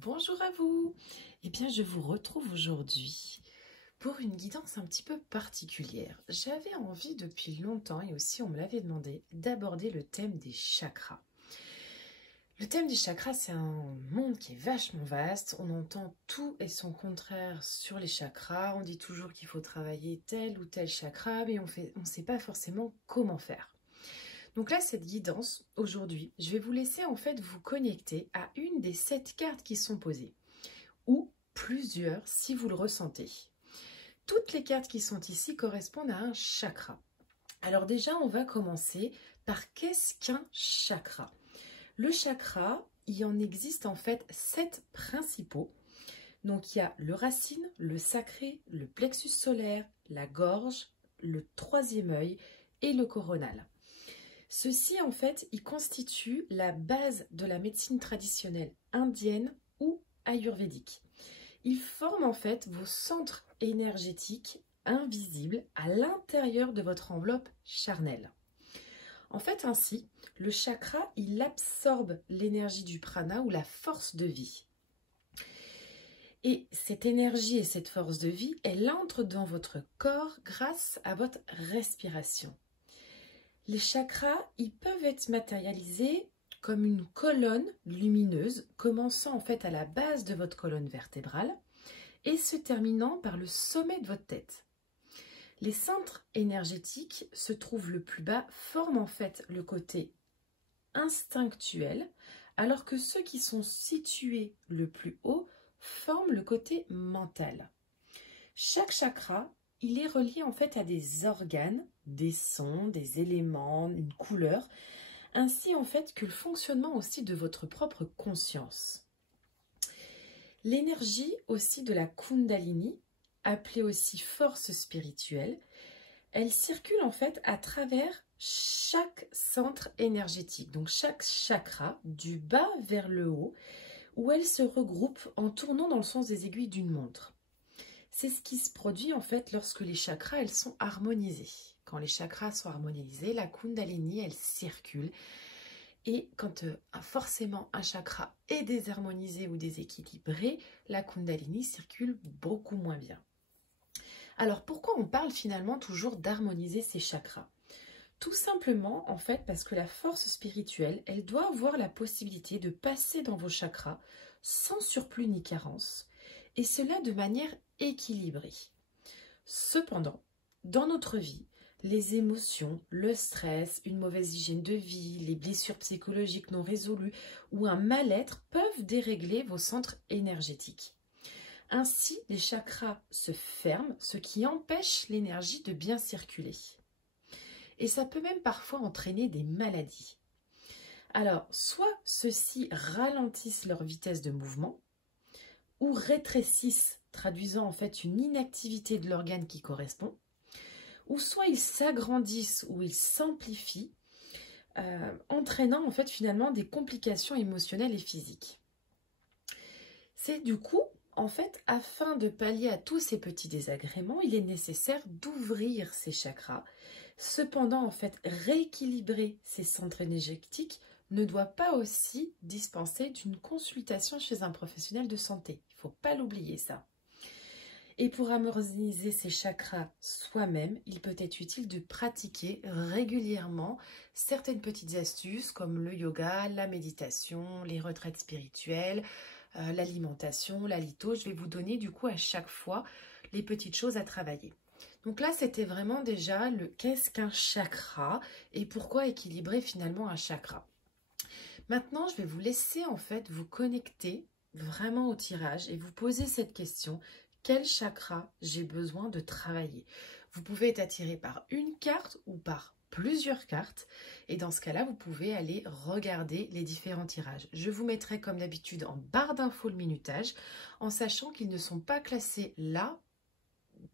Bonjour à vous. Eh bien, je vous retrouve aujourd'hui pour une guidance un petit peu particulière. J'avais envie depuis longtemps, et aussi on me l'avait demandé, d'aborder le thème des chakras. Le thème des chakras, c'est un monde qui est vachement vaste. On entend tout et son contraire sur les chakras. On dit toujours qu'il faut travailler tel ou tel chakra, mais on ne sait pas forcément comment faire. Donc là, cette guidance, aujourd'hui, je vais vous laisser en fait vous connecter à une des 7 cartes qui sont posées, ou plusieurs si vous le ressentez. Toutes les cartes qui sont ici correspondent à un chakra. Alors déjà, on va commencer par qu'est-ce qu'un chakra? Le chakra, il en existe en fait 7 principaux. Donc il y a le racine, le sacré, le plexus solaire, la gorge, le troisième œil et le coronal. Ceux-ci, en fait, ils constituent la base de la médecine traditionnelle indienne ou ayurvédique. Ils forment en fait vos centres énergétiques invisibles à l'intérieur de votre enveloppe charnelle. En fait, ainsi, le chakra, il absorbe l'énergie du prana ou la force de vie. Et cette énergie et cette force de vie, elle entre dans votre corps grâce à votre respiration. Les chakras, ils peuvent être matérialisés comme une colonne lumineuse commençant en fait à la base de votre colonne vertébrale et se terminant par le sommet de votre tête. Les centres énergétiques se trouvent le plus bas, forment en fait le côté instinctuel, alors que ceux qui sont situés le plus haut forment le côté mental. Chaque chakra, il est relié en fait à des organes, des sons, des éléments, une couleur, ainsi en fait que le fonctionnement aussi de votre propre conscience. L'énergie aussi de la Kundalini, appelée aussi force spirituelle, elle circule en fait à travers chaque centre énergétique, donc chaque chakra, du bas vers le haut, où elle se regroupe en tournant dans le sens des aiguilles d'une montre. C'est ce qui se produit en fait lorsque les chakras elles sont harmonisés. Quand les chakras sont harmonisés, la Kundalini elle circule. Et quand forcément un chakra est désharmonisé ou déséquilibré, la Kundalini circule beaucoup moins bien. Alors pourquoi on parle finalement toujours d'harmoniser ces chakras? Tout simplement en fait parce que la force spirituelle, elle doit avoir la possibilité de passer dans vos chakras sans surplus ni carence, et cela de manière équilibrée. Cependant, dans notre vie, les émotions, le stress, une mauvaise hygiène de vie, les blessures psychologiques non résolues ou un mal-être peuvent dérégler vos centres énergétiques. Ainsi, les chakras se ferment, ce qui empêche l'énergie de bien circuler. Et ça peut même parfois entraîner des maladies. Alors, soit ceux-ci ralentissent leur vitesse de mouvement, ou rétrécissent, traduisant en fait une inactivité de l'organe qui correspond, ou soit ils s'agrandissent ou ils s'amplifient, entraînant en fait finalement des complications émotionnelles et physiques. C'est du coup, en fait, afin de pallier à tous ces petits désagréments, il est nécessaire d'ouvrir ces chakras. Cependant, en fait, rééquilibrer ces centres énergétiques ne doit pas aussi dispenser d'une consultation chez un professionnel de santé. Il ne faut pas l'oublier ça. Et pour harmoniser ces chakras soi-même, il peut être utile de pratiquer régulièrement certaines petites astuces comme le yoga, la méditation, les retraites spirituelles, l'alimentation, la litho. Je vais vous donner du coup à chaque fois les petites choses à travailler. Donc là, c'était vraiment déjà le qu'est-ce qu'un chakra et pourquoi équilibrer finalement un chakra. Maintenant, je vais vous laisser en fait vous connecter vraiment au tirage et vous poser cette question. Quel chakra j'ai besoin de travailler? Vous pouvez être attiré par une carte ou par plusieurs cartes. Et dans ce cas-là, vous pouvez aller regarder les différents tirages. Je vous mettrai comme d'habitude en barre d'infos le minutage, en sachant qu'ils ne sont pas classés là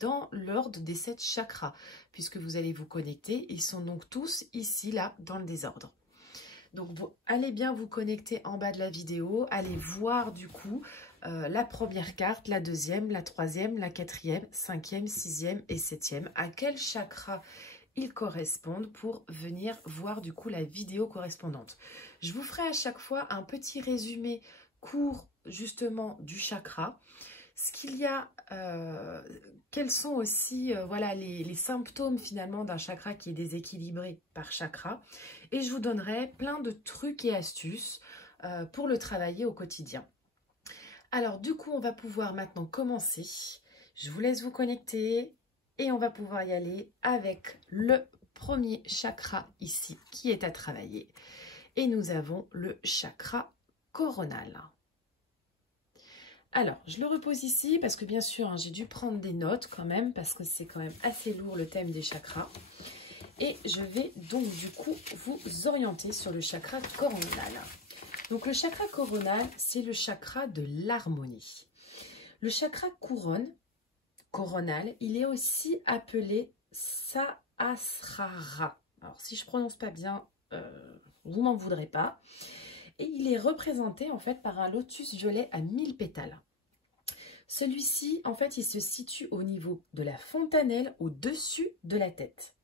dans l'ordre des 7 chakras, puisque vous allez vous connecter. Ils sont donc tous ici, là, dans le désordre. Donc, vous allez bien vous connecter en bas de la vidéo, allez voir du coup la première carte, la deuxième, la troisième, la quatrième, cinquième, sixième et septième. À quel chakra ils correspondent pour venir voir du coup la vidéo correspondante. Je vous ferai à chaque fois un petit résumé cours justement du chakra, ce qu'il y a, quels sont aussi voilà, les symptômes finalement d'un chakra qui est déséquilibré par chakra. Et je vous donnerai plein de trucs et astuces pour le travailler au quotidien. Alors du coup, on va pouvoir maintenant commencer. Je vous laisse vous connecter et on va pouvoir y aller avec le premier chakra ici qui est à travailler. Et nous avons le chakra coronal. Alors, je le repose ici parce que bien sûr, hein, j'ai dû prendre des notes quand même parce que c'est quand même assez lourd le thème des chakras. Et je vais donc du coup vous orienter sur le chakra coronal. Donc le chakra coronal, c'est le chakra de l'harmonie. Le chakra coronal, il est aussi appelé Sahasrara. Alors si je prononce pas bien, vous m'en voudrez pas. Et il est représenté en fait par un lotus violet à 1000 pétales. Celui-ci, en fait, il se situe au niveau de la fontanelle au-dessus de la tête.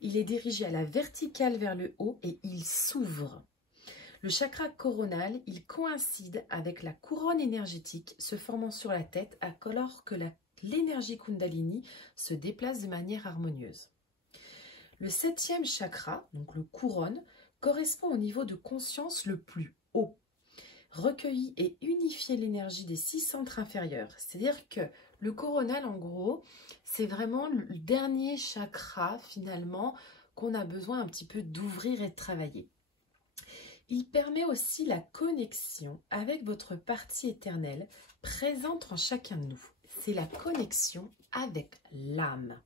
Il est dirigé à la verticale vers le haut et il s'ouvre. Le chakra coronal, il coïncide avec la couronne énergétique se formant sur la tête alors que l'énergie Kundalini se déplace de manière harmonieuse. Le 7e chakra, donc le couronne, correspond au niveau de conscience le plus haut. Recueillir et unifier l'énergie des 6 centres inférieurs. C'est-à-dire que le coronal, en gros, c'est vraiment le dernier chakra, finalement, qu'on a besoin un petit peu d'ouvrir et de travailler. Il permet aussi la connexion avec votre partie éternelle présente en chacun de nous. C'est la connexion avec l'âme.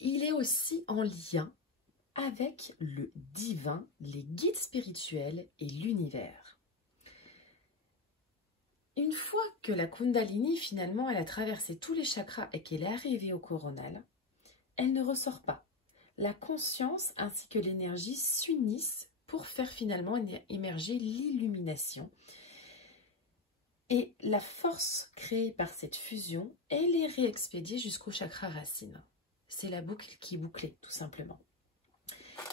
Il est aussi en lien avec le divin, les guides spirituels et l'univers. Une fois que la Kundalini, finalement, elle a traversé tous les chakras et qu'elle est arrivée au coronal, elle ne ressort pas. La conscience ainsi que l'énergie s'unissent pour faire finalement émerger l'illumination. Et la force créée par cette fusion, elle est réexpédiée jusqu'au chakra racine. C'est la boucle qui est bouclée, tout simplement.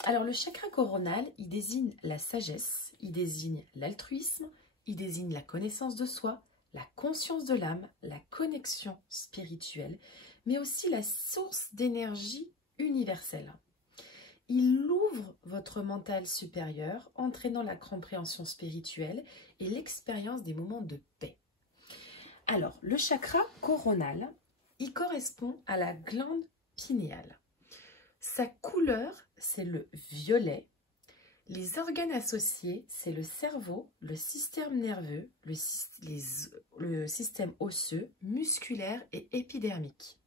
Alors, le chakra coronal, il désigne la sagesse, il désigne l'altruisme, il désigne la connaissance de soi, la conscience de l'âme, la connexion spirituelle, mais aussi la source d'énergie universelle. Il ouvre votre mental supérieur, entraînant la compréhension spirituelle et l'expérience des moments de paix. Alors, le chakra coronal, il correspond à la glande pinéale. Sa couleur, c'est le violet. Les organes associés, c'est le cerveau, le système nerveux, le système osseux, musculaire et épidermique.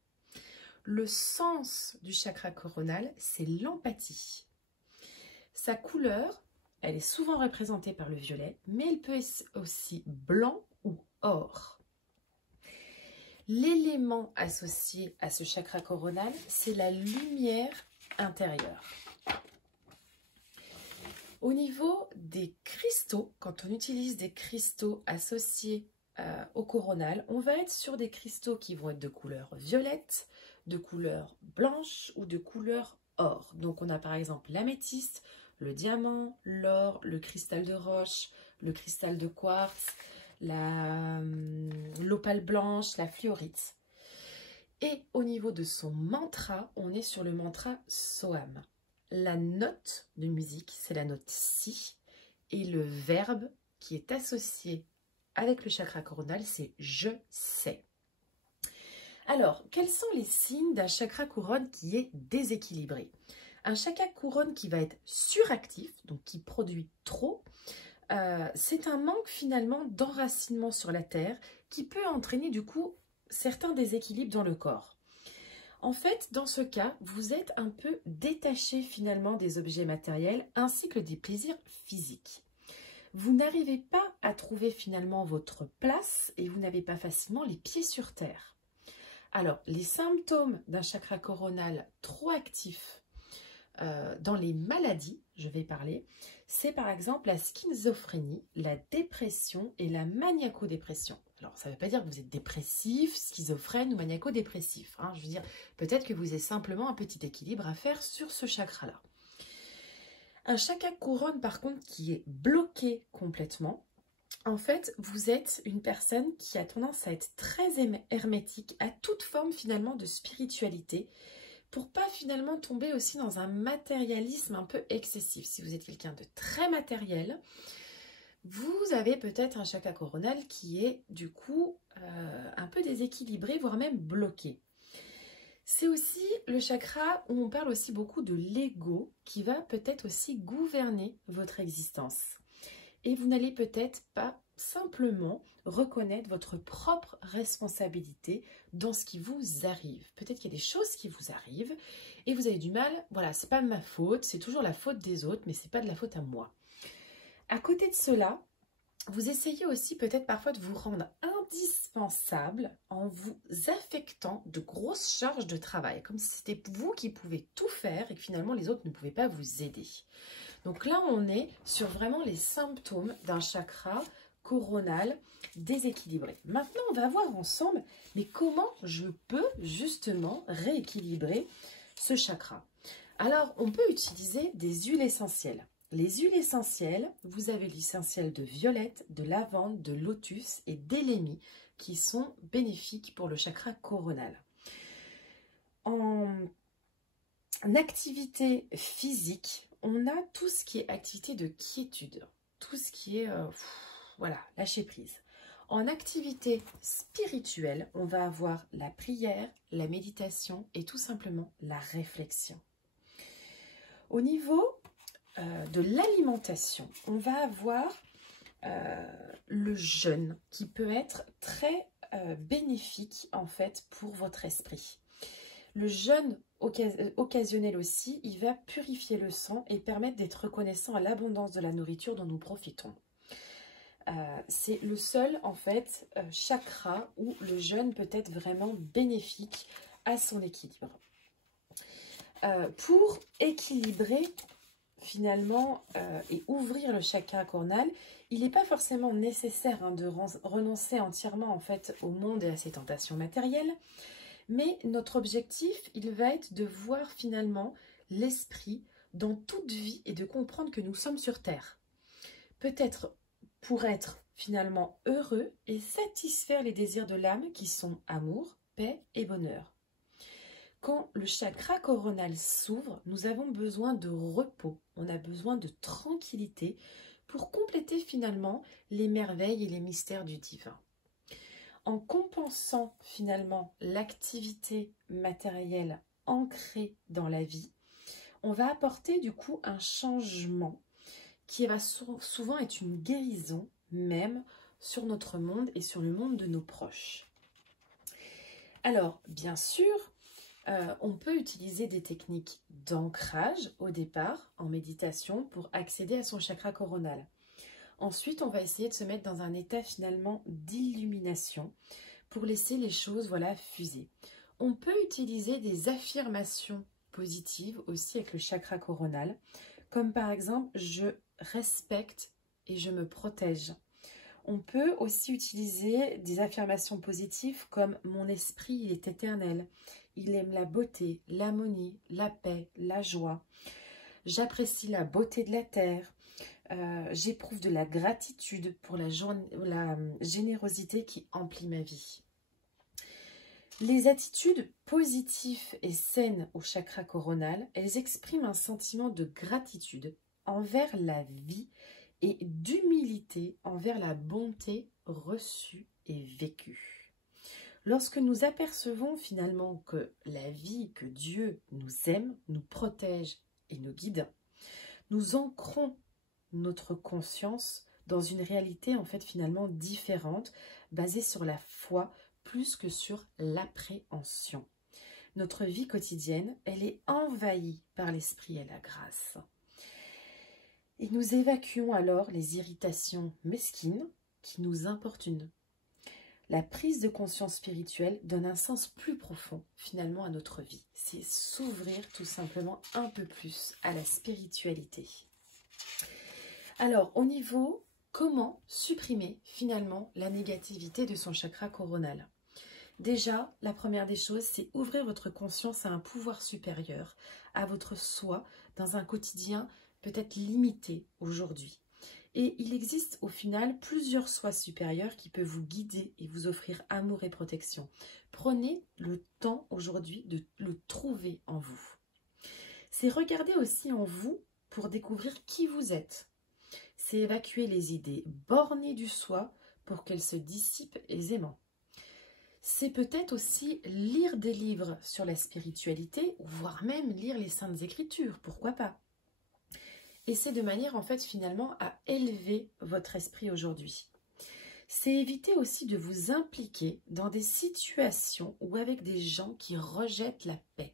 Le sens du chakra coronal, c'est l'empathie. Sa couleur, elle est souvent représentée par le violet, mais elle peut être aussi blanc ou or. L'élément associé à ce chakra coronal, c'est la lumière intérieure. Au niveau des cristaux, quand on utilise des cristaux associés au coronal, on va être sur des cristaux qui vont être de couleur violette, de couleur blanche ou de couleur or. Donc on a par exemple l'améthyste, le diamant, l'or, le cristal de roche, le cristal de quartz, l'opale blanche, la fluorite. Et au niveau de son mantra, on est sur le mantra Soham. La note de musique, c'est la note Si. Et le verbe qui est associé avec le chakra coronal, c'est je sais. Alors, quels sont les signes d'un chakra couronne qui est déséquilibré? Un chakra couronne qui va être suractif, donc qui produit trop, c'est un manque finalement d'enracinement sur la terre qui peut entraîner du coup certains déséquilibres dans le corps. En fait, dans ce cas, vous êtes un peu détaché finalement des objets matériels ainsi que des plaisirs physiques. Vous n'arrivez pas à trouver finalement votre place et vous n'avez pas facilement les pieds sur terre. Alors, les symptômes d'un chakra coronal trop actif dans les maladies, je vais parler, c'est par exemple la schizophrénie, la dépression et la maniaco-dépression. Alors, ça ne veut pas dire que vous êtes dépressif, schizophrène ou maniaco-dépressif. Hein. Je veux dire, peut-être que vous avez simplement un petit équilibre à faire sur ce chakra-là. Un chakra couronne, par contre, qui est bloqué complètement, En fait, vous êtes une personne qui a tendance à être très hermétique à toute forme finalement de spiritualité, pour pas finalement tomber aussi dans un matérialisme un peu excessif. Si vous êtes quelqu'un de très matériel, vous avez peut-être un chakra coronal qui est du coup un peu déséquilibré, voire même bloqué. C'est aussi le chakra où on parle aussi beaucoup de l'ego qui va peut-être aussi gouverner votre existence. Et vous n'allez peut-être pas simplement reconnaître votre propre responsabilité dans ce qui vous arrive. Peut-être qu'il y a des choses qui vous arrivent et vous avez du mal, voilà, c'est pas ma faute, c'est toujours la faute des autres, mais c'est pas de la faute à moi. À côté de cela, vous essayez aussi peut-être parfois de vous rendre indispensable en vous affectant de grosses charges de travail, comme si c'était vous qui pouvez tout faire et que finalement les autres ne pouvaient pas vous aider. Donc là, on est sur vraiment les symptômes d'un chakra coronal déséquilibré. Maintenant, on va voir ensemble, mais comment je peux justement rééquilibrer ce chakra? Alors, on peut utiliser des huiles essentielles. Les huiles essentielles, vous avez l'essentiel de violette, de lavande, de lotus et d'élémie qui sont bénéfiques pour le chakra coronal. En activité physique, on a tout ce qui est activité de quiétude, tout ce qui est, voilà, lâcher prise. En activité spirituelle, on va avoir la prière, la méditation et tout simplement la réflexion. Au niveau de l'alimentation, on va avoir le jeûne qui peut être très bénéfique en fait pour votre esprit. Le jeûne occasionnel aussi, il va purifier le sang et permettre d'être reconnaissant à l'abondance de la nourriture dont nous profitons. C'est le seul en fait chakra où le jeûne peut être vraiment bénéfique à son équilibre. Pour équilibrer finalement et ouvrir le chakra coronal, il n'est pas forcément nécessaire de renoncer entièrement en fait au monde et à ses tentations matérielles, mais notre objectif, il va être de voir finalement l'esprit dans toute vie et de comprendre que nous sommes sur Terre. Peut-être pour être finalement heureux et satisfaire les désirs de l'âme qui sont amour, paix et bonheur. Quand le chakra coronal s'ouvre, nous avons besoin de repos, on a besoin de tranquillité pour compléter finalement les merveilles et les mystères du divin. En compensant finalement l'activité matérielle ancrée dans la vie, on va apporter du coup un changement qui va souvent être une guérison même sur notre monde et sur le monde de nos proches. Alors, bien sûr, on peut utiliser des techniques d'ancrage au départ en méditation pour accéder à son chakra coronal. Ensuite, on va essayer de se mettre dans un état finalement d'illumination pour laisser les choses fuser. On peut utiliser des affirmations positives aussi avec le chakra coronal, comme par exemple « je respecte et je me protège ». On peut aussi utiliser des affirmations positives comme « mon esprit il est éternel ». Il aime la beauté, l'harmonie, la paix, la joie. J'apprécie la beauté de la terre. J'éprouve de la gratitude pour la générosité qui emplit ma vie. Les attitudes positives et saines au chakra coronal, elles expriment un sentiment de gratitude envers la vie et d'humilité envers la bonté reçue et vécue. Lorsque nous apercevons finalement que la vie, que Dieu nous aime, nous protège et nous guide, nous ancrons notre conscience dans une réalité en fait finalement différente, basée sur la foi plus que sur l'appréhension. Notre vie quotidienne, elle est envahie par l'esprit et la grâce. Et nous évacuons alors les irritations mesquines qui nous importunent. La prise de conscience spirituelle donne un sens plus profond finalement à notre vie. C'est s'ouvrir tout simplement un peu plus à la spiritualité. Alors au niveau comment supprimer finalement la négativité de son chakra coronal? Déjà, la première des choses, c'est ouvrir votre conscience à un pouvoir supérieur, à votre soi dans un quotidien peut-être limité aujourd'hui. Et il existe au final plusieurs soi supérieurs qui peuvent vous guider et vous offrir amour et protection. Prenez le temps aujourd'hui de le trouver en vous. C'est regarder aussi en vous pour découvrir qui vous êtes. C'est évacuer les idées bornées du soi pour qu'elles se dissipent aisément. C'est peut-être aussi lire des livres sur la spiritualité, voire même lire les Saintes Écritures, pourquoi pas. Et c'est de manière en fait finalement à élever votre esprit aujourd'hui. C'est éviter aussi de vous impliquer dans des situations ou avec des gens qui rejettent la paix.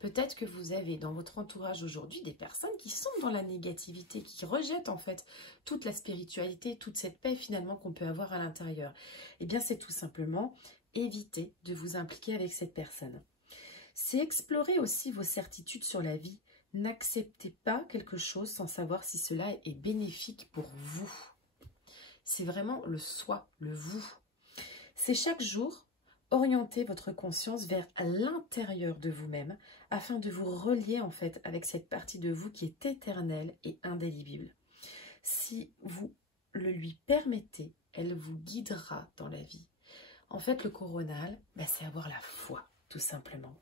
Peut-être que vous avez dans votre entourage aujourd'hui des personnes qui sont dans la négativité, qui rejettent en fait toute la spiritualité, toute cette paix finalement qu'on peut avoir à l'intérieur. Eh bien c'est tout simplement éviter de vous impliquer avec cette personne. C'est explorer aussi vos certitudes sur la vie. N'acceptez pas quelque chose sans savoir si cela est bénéfique pour vous. C'est vraiment le soi, le vous. C'est chaque jour orienter votre conscience vers l'intérieur de vous-même afin de vous relier en fait avec cette partie de vous qui est éternelle et indélébile. Si vous le lui permettez, elle vous guidera dans la vie. En fait, le coronal, c'est avoir la foi, tout simplement.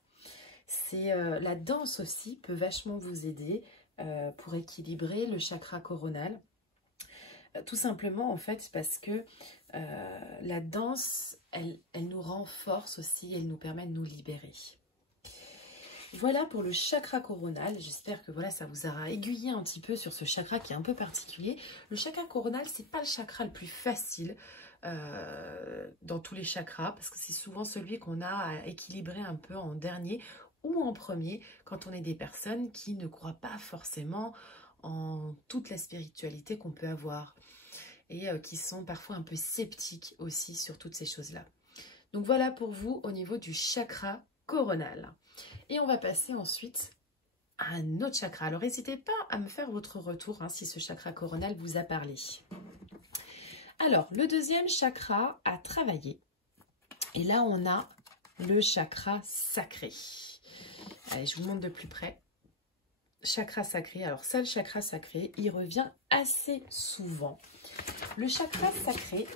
C'est la danse aussi peut vachement vous aider pour équilibrer le chakra coronal. Tout simplement en fait parce que la danse, elle nous renforce aussi, elle nous permet de nous libérer. Voilà pour le chakra coronal. J'espère que voilà, ça vous aura aiguillé un petit peu sur ce chakra qui est un peu particulier. Le chakra coronal, c'est pas le chakra le plus facile dans tous les chakras parce que c'est souvent celui qu'on a à équilibrer un peu en dernier ou en premier quand on est des personnes qui ne croient pas forcément en toute la spiritualité qu'on peut avoir et qui sont parfois un peu sceptiques aussi sur toutes ces choses-là. Donc voilà pour vous au niveau du chakra coronal. Et on va passer ensuite à un autre chakra. Alors n'hésitez pas à me faire votre retour si ce chakra coronal vous a parlé. Alors le deuxième chakra à travailler. Et là on a le chakra sacré. Allez, je vous montre de plus près. Chakra sacré. Alors ça, le chakra sacré, il revient assez souvent. Le chakra sacré,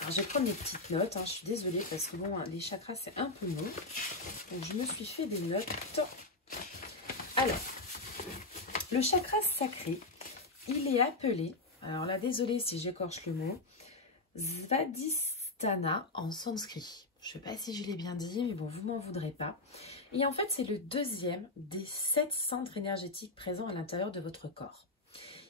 alors je vais prendre mes petites notes, je suis désolée parce que bon, les chakras c'est un peu long. Donc je me suis fait des notes. Alors, le chakra sacré, il est appelé, alors là désolée si j'écorche le mot, Svadhisthana en sanskrit. Je ne sais pas si je l'ai bien dit, mais bon, vous m'en voudrez pas. Et en fait, c'est le deuxième des 7 centres énergétiques présents à l'intérieur de votre corps.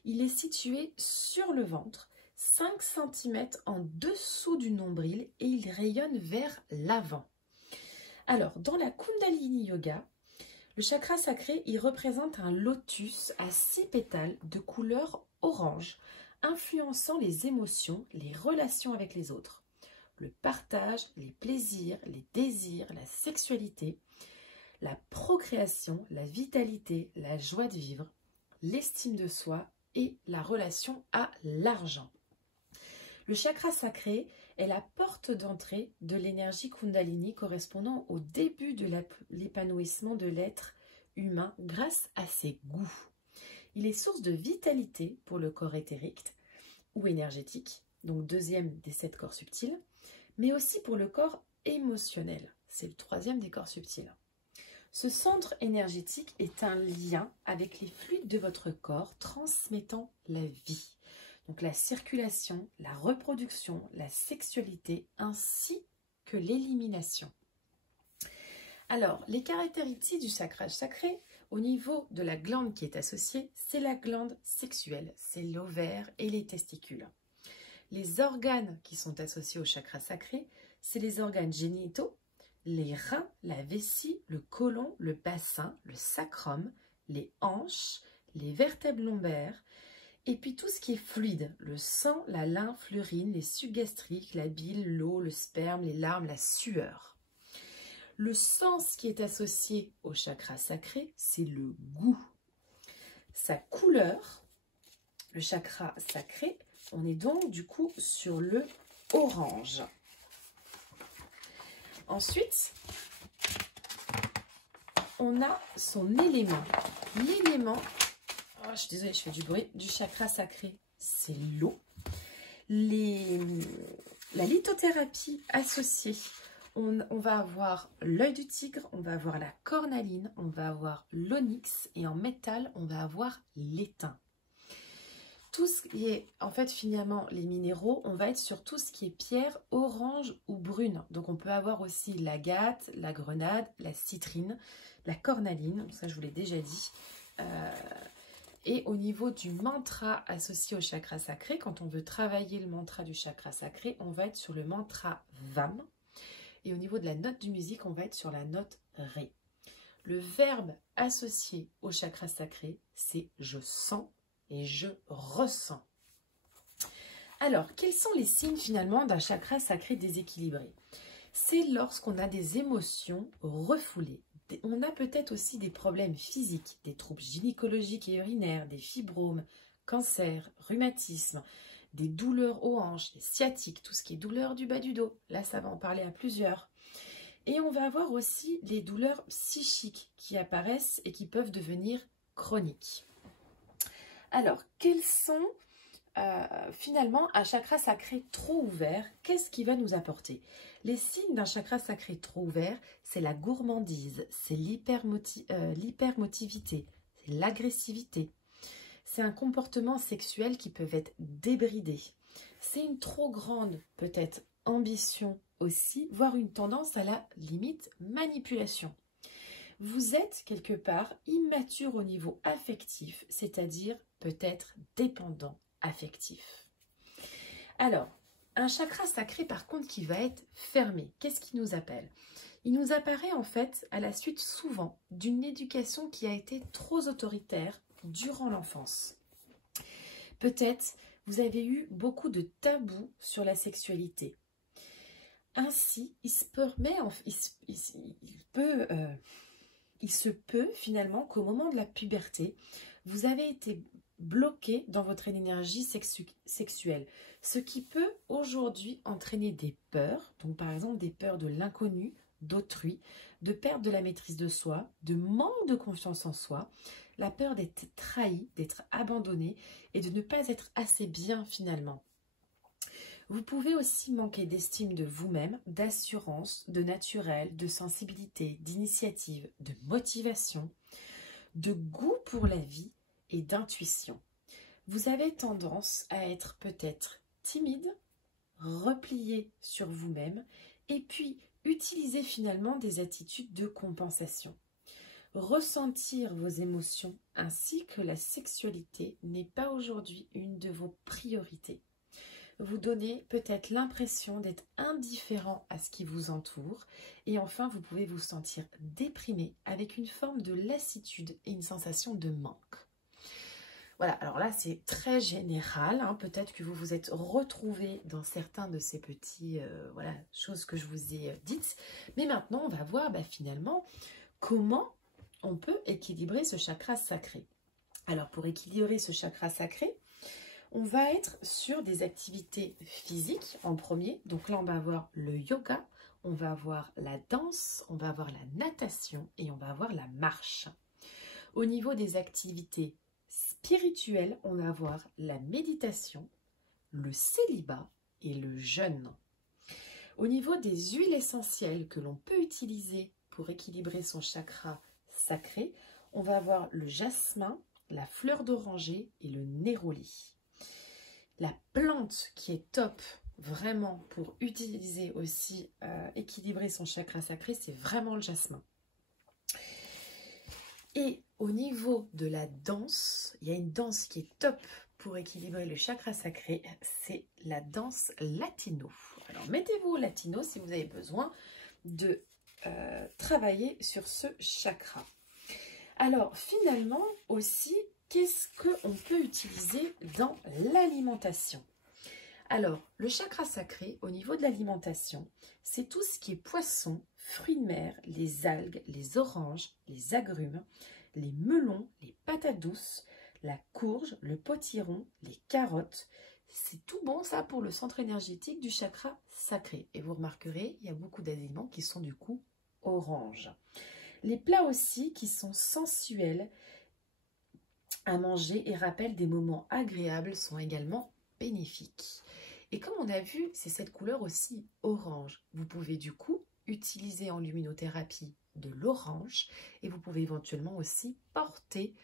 Il est situé sur le ventre, 5 cm en dessous du nombril et il rayonne vers l'avant. Alors, dans la Kundalini Yoga, le chakra sacré, il représente un lotus à 6 pétales de couleur orange, influençant les émotions, les relations avec les autres, le partage, les plaisirs, les désirs, la sexualité, la procréation, la vitalité, la joie de vivre, l'estime de soi et la relation à l'argent. Le chakra sacré est la porte d'entrée de l'énergie Kundalini correspondant au début de l'épanouissement de l'être humain grâce à ses goûts. Il est source de vitalité pour le corps éthérique ou énergétique, donc deuxième des 7 corps subtils, mais aussi pour le corps émotionnel, c'est le troisième des corps subtils. Ce centre énergétique est un lien avec les fluides de votre corps transmettant la vie. Donc la circulation, la reproduction, la sexualité ainsi que l'élimination. Alors, les caractéristiques du chakra sacré au niveau de la glande qui est associée, c'est la glande sexuelle, c'est l'ovaire et les testicules. Les organes qui sont associés au chakra sacré, c'est les organes génitaux, les reins, la vessie, le côlon, le bassin, le sacrum, les hanches, les vertèbres lombaires, et puis tout ce qui est fluide, le sang, la lymphe, l'urine, les sucs gastriques, la bile, l'eau, le sperme, les larmes, la sueur. Le sens qui est associé au chakra sacré, c'est le goût. Sa couleur, le chakra sacré, on est donc du coup sur le orange. Ensuite, on a son élément. L'élément, je suis désolée, je fais du bruit, du chakra sacré, c'est l'eau. La lithothérapie associée, on va avoir l'œil du tigre, on va avoir la cornaline, on va avoir l'onyx et en métal, on va avoir l'étain. Tout ce qui est, en fait, finalement, les minéraux, on va être sur tout ce qui est pierre orange ou brune. Donc, on peut avoir aussi l'agate, la grenade, la citrine, la cornaline, ça je vous l'ai déjà dit. Et au niveau du mantra associé au chakra sacré, quand on veut travailler le mantra du chakra sacré, on va être sur le mantra VAM. Et au niveau de la note du musique, on va être sur la note Ré. Le verbe associé au chakra sacré, c'est je sens et je ressens. Alors, quels sont les signes finalement d'un chakra sacré déséquilibré? C'est lorsqu'on a des émotions refoulées. On a peut-être aussi des problèmes physiques, des troubles gynécologiques et urinaires, des fibromes, cancers, rhumatismes, des douleurs aux hanches, des sciatiques, tout ce qui est douleur du bas du dos. Là, ça va en parler à plusieurs. Et on va avoir aussi les douleurs psychiques qui apparaissent et qui peuvent devenir chroniques. Alors, quels sont finalement un chakra sacré trop ouvert? Qu'est-ce qui va nous apporter? Les signes d'un chakra sacré trop ouvert, c'est la gourmandise, c'est l'hypermotivité, c'est l'agressivité. C'est un comportement sexuel qui peut être débridé. C'est une trop grande, peut-être, ambition aussi, voire une tendance à la limite manipulation. Vous êtes quelque part immature au niveau affectif, c'est-à-dire peut-être dépendant affectif. Alors, un chakra sacré par contre qui va être fermé, qu'est-ce qui nous appelle? Il nous apparaît en fait à la suite souvent d'une éducation qui a été trop autoritaire durant l'enfance. Peut-être vous avez eu beaucoup de tabous sur la sexualité. Ainsi, il se peut finalement qu'au moment de la puberté, vous avez été bloqué dans votre énergie sexuelle, ce qui peut aujourd'hui entraîner des peurs, donc par exemple des peurs de l'inconnu, d'autrui, de perte de la maîtrise de soi, de manque de confiance en soi, la peur d'être trahi, d'être abandonné et de ne pas être assez bien finalement. Vous pouvez aussi manquer d'estime de vous-même, d'assurance, de naturel, de sensibilité, d'initiative, de motivation, de goût pour la vie et d'intuition. Vous avez tendance à être peut-être timide, replié sur vous-même et puis utiliser finalement des attitudes de compensation. Ressentir vos émotions ainsi que la sexualité n'est pas aujourd'hui une de vos priorités. Vous donnez peut-être l'impression d'être indifférent à ce qui vous entoure et enfin vous pouvez vous sentir déprimé avec une forme de lassitude et une sensation de manque. Voilà, alors là c'est très général, hein. Peut-être que vous vous êtes retrouvé dans certains de ces petits choses que je vous ai dites, mais maintenant on va voir finalement comment on peut équilibrer ce chakra sacré. Alors pour équilibrer ce chakra sacré, on va être sur des activités physiques en premier. Donc là, on va avoir le yoga, on va avoir la danse, on va avoir la natation et on va avoir la marche. Au niveau des activités spirituelles, on va avoir la méditation, le célibat et le jeûne. Au niveau des huiles essentielles que l'on peut utiliser pour équilibrer son chakra sacré, on va avoir le jasmin, la fleur d'oranger et le néroli. La plante qui est top vraiment pour utiliser aussi, équilibrer son chakra sacré, c'est vraiment le jasmin. Et au niveau de la danse, il y a une danse qui est top pour équilibrer le chakra sacré, c'est la danse latino. Alors mettez-vous au latino si vous avez besoin de travailler sur ce chakra. Alors finalement aussi, qu'est-ce qu'on peut utiliser dans l'alimentation? Alors, le chakra sacré, au niveau de l'alimentation, c'est tout ce qui est poisson, fruits de mer, les algues, les oranges, les agrumes, les melons, les patates douces, la courge, le potiron, les carottes. C'est tout bon ça pour le centre énergétique du chakra sacré. Et vous remarquerez, il y a beaucoup d'aliments qui sont du coup orange. Les plats aussi qui sont sensuels, à manger et rappellent des moments agréables sont également bénéfiques. Et comme on a vu, c'est cette couleur aussi orange. Vous pouvez du coup utiliser en luminothérapie de l'orange et vous pouvez éventuellement aussi porter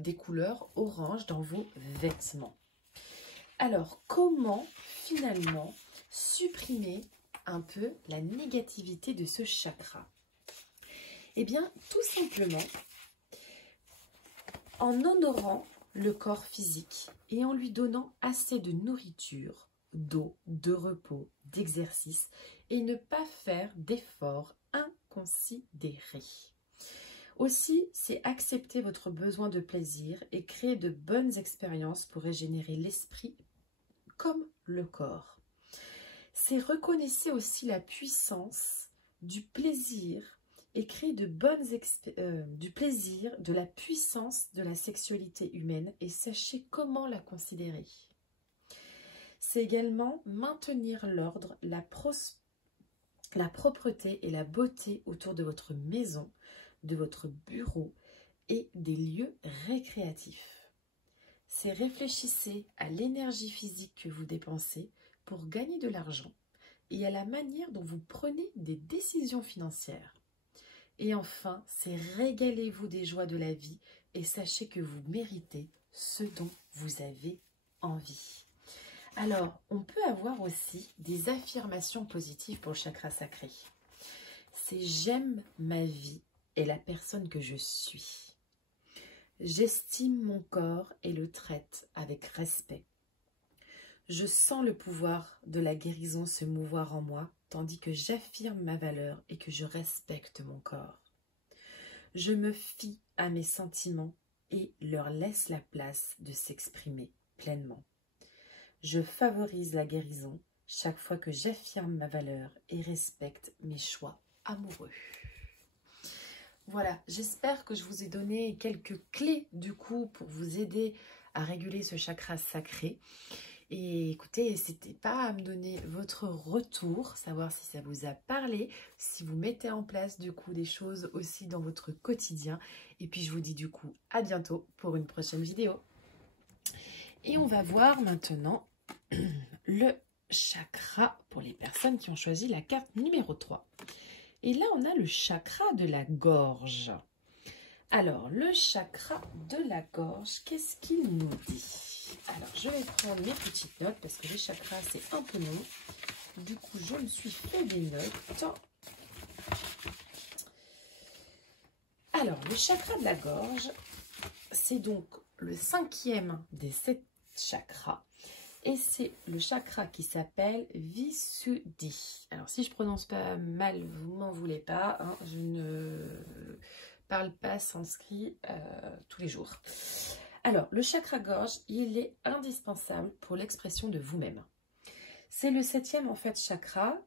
des couleurs orange dans vos vêtements. Alors, comment finalement supprimer un peu la négativité de ce chakra? Eh bien, tout simplement en honorant le corps physique et en lui donnant assez de nourriture, d'eau, de repos, d'exercice et ne pas faire d'efforts inconsidérés. Aussi, c'est accepter votre besoin de plaisir et créer de bonnes expériences pour régénérer l'esprit comme le corps. C'est reconnaître aussi la puissance du plaisir et créer du plaisir, de la puissance de la sexualité humaine et sachez comment la considérer. C'est également maintenir l'ordre, la propreté et la beauté autour de votre maison, de votre bureau et des lieux récréatifs. C'est réfléchissez à l'énergie physique que vous dépensez pour gagner de l'argent et à la manière dont vous prenez des décisions financières. Et enfin, c'est régalez-vous des joies de la vie et sachez que vous méritez ce dont vous avez envie. Alors, on peut avoir aussi des affirmations positives pour le chakra sacré. C'est j'aime ma vie et la personne que je suis. J'estime mon corps et le traite avec respect. Je sens le pouvoir de la guérison se mouvoir en moi, tandis que j'affirme ma valeur et que je respecte mon corps. Je me fie à mes sentiments et leur laisse la place de s'exprimer pleinement. Je favorise la guérison chaque fois que j'affirme ma valeur et respecte mes choix amoureux. Voilà, j'espère que je vous ai donné quelques clés du coup pour vous aider à réguler ce chakra sacré. Et écoutez, n'hésitez pas à me donner votre retour, savoir si ça vous a parlé, si vous mettez en place du coup des choses aussi dans votre quotidien. Et puis je vous dis du coup à bientôt pour une prochaine vidéo. Et on va voir maintenant le chakra pour les personnes qui ont choisi la carte numéro 3. Et là, on a le chakra de la gorge. Alors, le chakra de la gorge, qu'est-ce qu'il nous dit? Alors, je vais prendre mes petites notes parce que les chakras, c'est un peu long. Du coup, je me suis fait des notes. Alors, le chakra de la gorge, c'est donc le 5e des 7 chakras. Et c'est le chakra qui s'appelle Visuddhi. Alors, si je prononce pas mal, vous m'en voulez pas. Hein, je ne parle pas sanskrit tous les jours. Alors, le chakra gorge, il est indispensable pour l'expression de vous-même. C'est le 7e, en fait, chakra.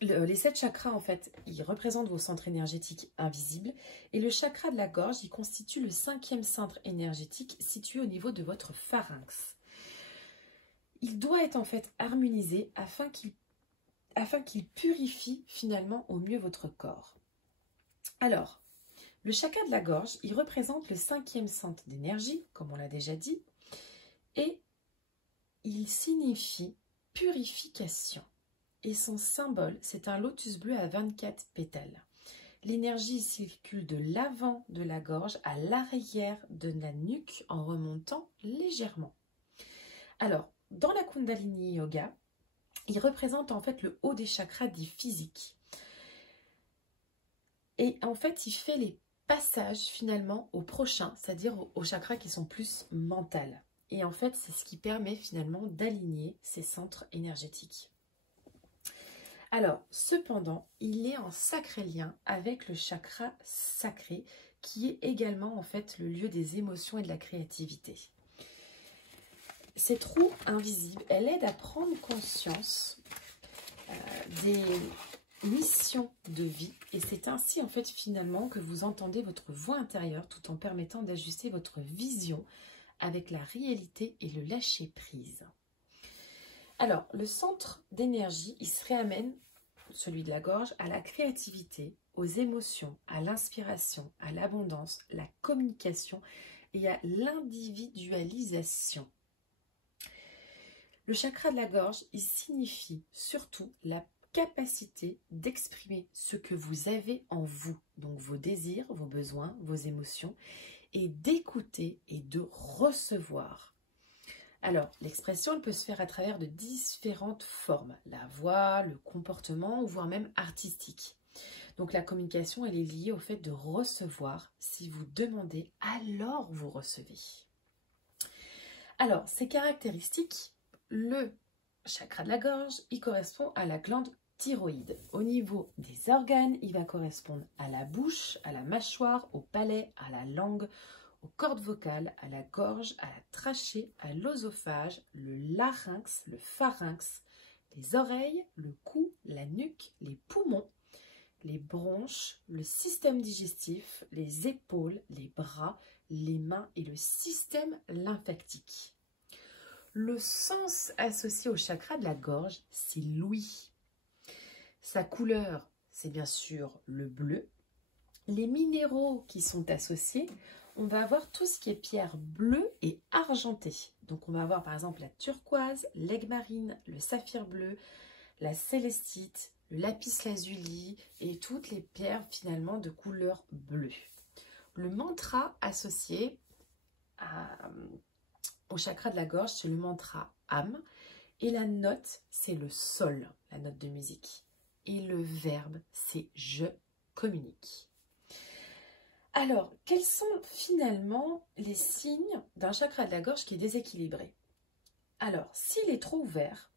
Les 7 chakras, en fait, ils représentent vos centres énergétiques invisibles. Et le chakra de la gorge, il constitue le 5e centre énergétique situé au niveau de votre pharynx. Il doit être en fait harmonisé afin qu'il purifie finalement au mieux votre corps. Alors, le chakra de la gorge, il représente le 5e centre d'énergie, comme on l'a déjà dit, et il signifie purification. Et son symbole, c'est un lotus bleu à 24 pétales. L'énergie circule de l'avant de la gorge à l'arrière de la nuque en remontant légèrement. Alors, dans la Kundalini Yoga, il représente en fait le haut des chakras dits physiques. Et en fait, il fait les passages finalement au prochain, c'est-à-dire aux chakras qui sont plus mentales. Et en fait, c'est ce qui permet finalement d'aligner ces centres énergétiques. Alors, cependant, il est en sacré lien avec le chakra sacré, qui est également en fait le lieu des émotions et de la créativité. Cette roue invisible, elle aide à prendre conscience des missions de vie et c'est ainsi en fait finalement que vous entendez votre voix intérieure tout en permettant d'ajuster votre vision avec la réalité et le lâcher prise. Alors, le centre d'énergie, il se réamène, celui de la gorge, à la créativité, aux émotions, à l'inspiration, à l'abondance, la communication et à l'individualisation. Le chakra de la gorge, il signifie surtout la capacité d'exprimer ce que vous avez en vous, donc vos désirs, vos besoins, vos émotions, et d'écouter et de recevoir. Alors, l'expression, elle peut se faire à travers de différentes formes, la voix, le comportement, voire même artistique. Donc la communication, elle est liée au fait de recevoir. Si vous demandez, alors vous recevez. Alors, ces caractéristiques, le chakra de la gorge, il correspond à la glande thyroïde. Au niveau des organes, il va correspondre à la bouche, à la mâchoire, au palais, à la langue, aux cordes vocales, à la gorge, à la trachée, à l'œsophage, le larynx, le pharynx, les oreilles, le cou, la nuque, les poumons, les bronches, le système digestif, les épaules, les bras, les mains et le système lymphatique. Le sens associé au chakra de la gorge, c'est l'ouïe. Sa couleur, c'est bien sûr le bleu. Les minéraux qui sont associés, on va avoir tout ce qui est pierre bleue et argentée. Donc on va avoir par exemple la turquoise, l'aigue marine, le saphir bleu, la célestite, le lapis lazuli et toutes les pierres finalement de couleur bleue. Le mantra associé au chakra de la gorge, c'est le mantra âme. Et la note, c'est le sol, la note de musique. Et le verbe, c'est je communique. Alors, quels sont finalement les signes d'un chakra de la gorge qui est déséquilibré? Alors, s'il est trop ouvert,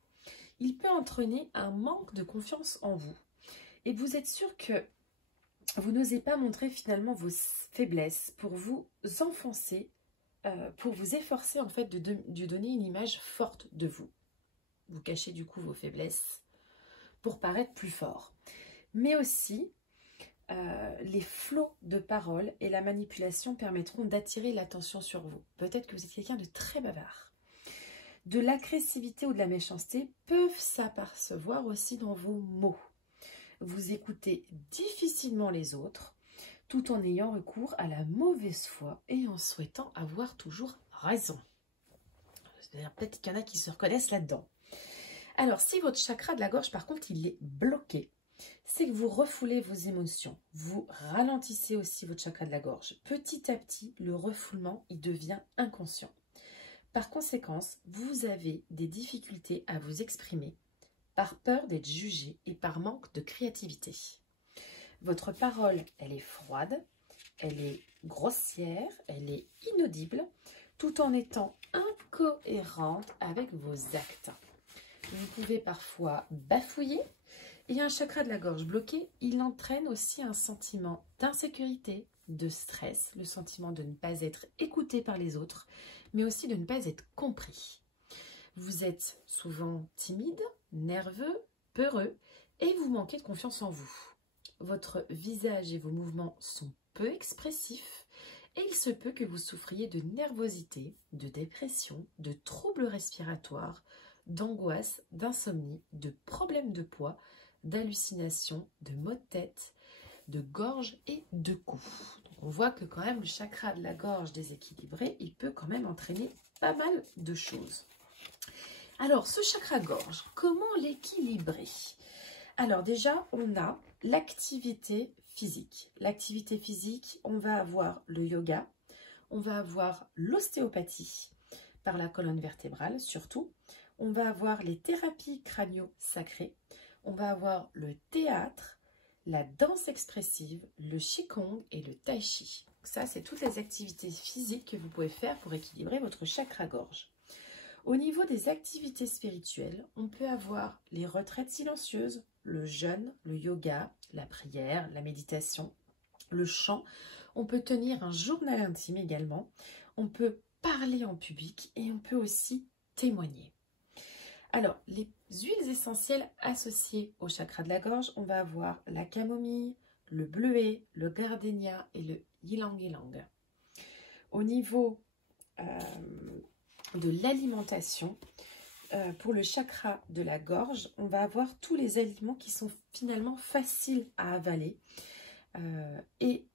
il peut entraîner un manque de confiance en vous. Et vous êtes sûr que vous n'osez pas montrer finalement vos faiblesses pour vous enfoncer, pour vous efforcer en fait de donner une image forte de vous. Vous cachez du coup vos faiblesses pour paraître plus fort. Mais aussi, les flots de paroles et la manipulation permettront d'attirer l'attention sur vous. Peut-être que vous êtes quelqu'un de très bavard. De l'agressivité ou de la méchanceté peuvent s'apercevoir aussi dans vos mots. Vous écoutez difficilement les autres tout en ayant recours à la mauvaise foi et en souhaitant avoir toujours raison. C'est-à-dire peut-être qu'il y en a qui se reconnaissent là-dedans. Alors, si votre chakra de la gorge, par contre, il est bloqué, c'est que vous refoulez vos émotions. Vous ralentissez aussi votre chakra de la gorge. Petit à petit, le refoulement, il devient inconscient. Par conséquent, vous avez des difficultés à vous exprimer par peur d'être jugé et par manque de créativité. Votre parole, elle est froide, elle est grossière, elle est inaudible, tout en étant incohérente avec vos actes. Vous pouvez parfois bafouiller. Et un chakra de la gorge bloqué, il entraîne aussi un sentiment d'insécurité, de stress, le sentiment de ne pas être écouté par les autres, mais aussi de ne pas être compris. Vous êtes souvent timide, nerveux, peureux et vous manquez de confiance en vous. Votre visage et vos mouvements sont peu expressifs et il se peut que vous souffriez de nervosité, de dépression, de troubles respiratoires, d'angoisse, d'insomnie, de problèmes de poids, d'hallucinations, de maux de tête, de gorge et de cou. Donc on voit que quand même le chakra de la gorge déséquilibré, il peut quand même entraîner pas mal de choses. Alors ce chakra-gorge, comment l'équilibrer? Alors déjà, on a l'activité physique. L'activité physique, on va avoir le yoga, on va avoir l'ostéopathie par la colonne vertébrale surtout, on va avoir les thérapies crânio-sacrées, on va avoir le théâtre, la danse expressive, le qigong et le tai chi. Ça, c'est toutes les activités physiques que vous pouvez faire pour équilibrer votre chakra-gorge. Au niveau des activités spirituelles, on peut avoir les retraites silencieuses, le jeûne, le yoga, la prière, la méditation, le chant. On peut tenir un journal intime également. On peut parler en public et on peut aussi témoigner. Alors, les huiles essentielles associées au chakra de la gorge, on va avoir la camomille, le bleuet, le gardénia et le ylang-ylang. Au niveau de l'alimentation, pour le chakra de la gorge, on va avoir tous les aliments qui sont finalement faciles à avaler et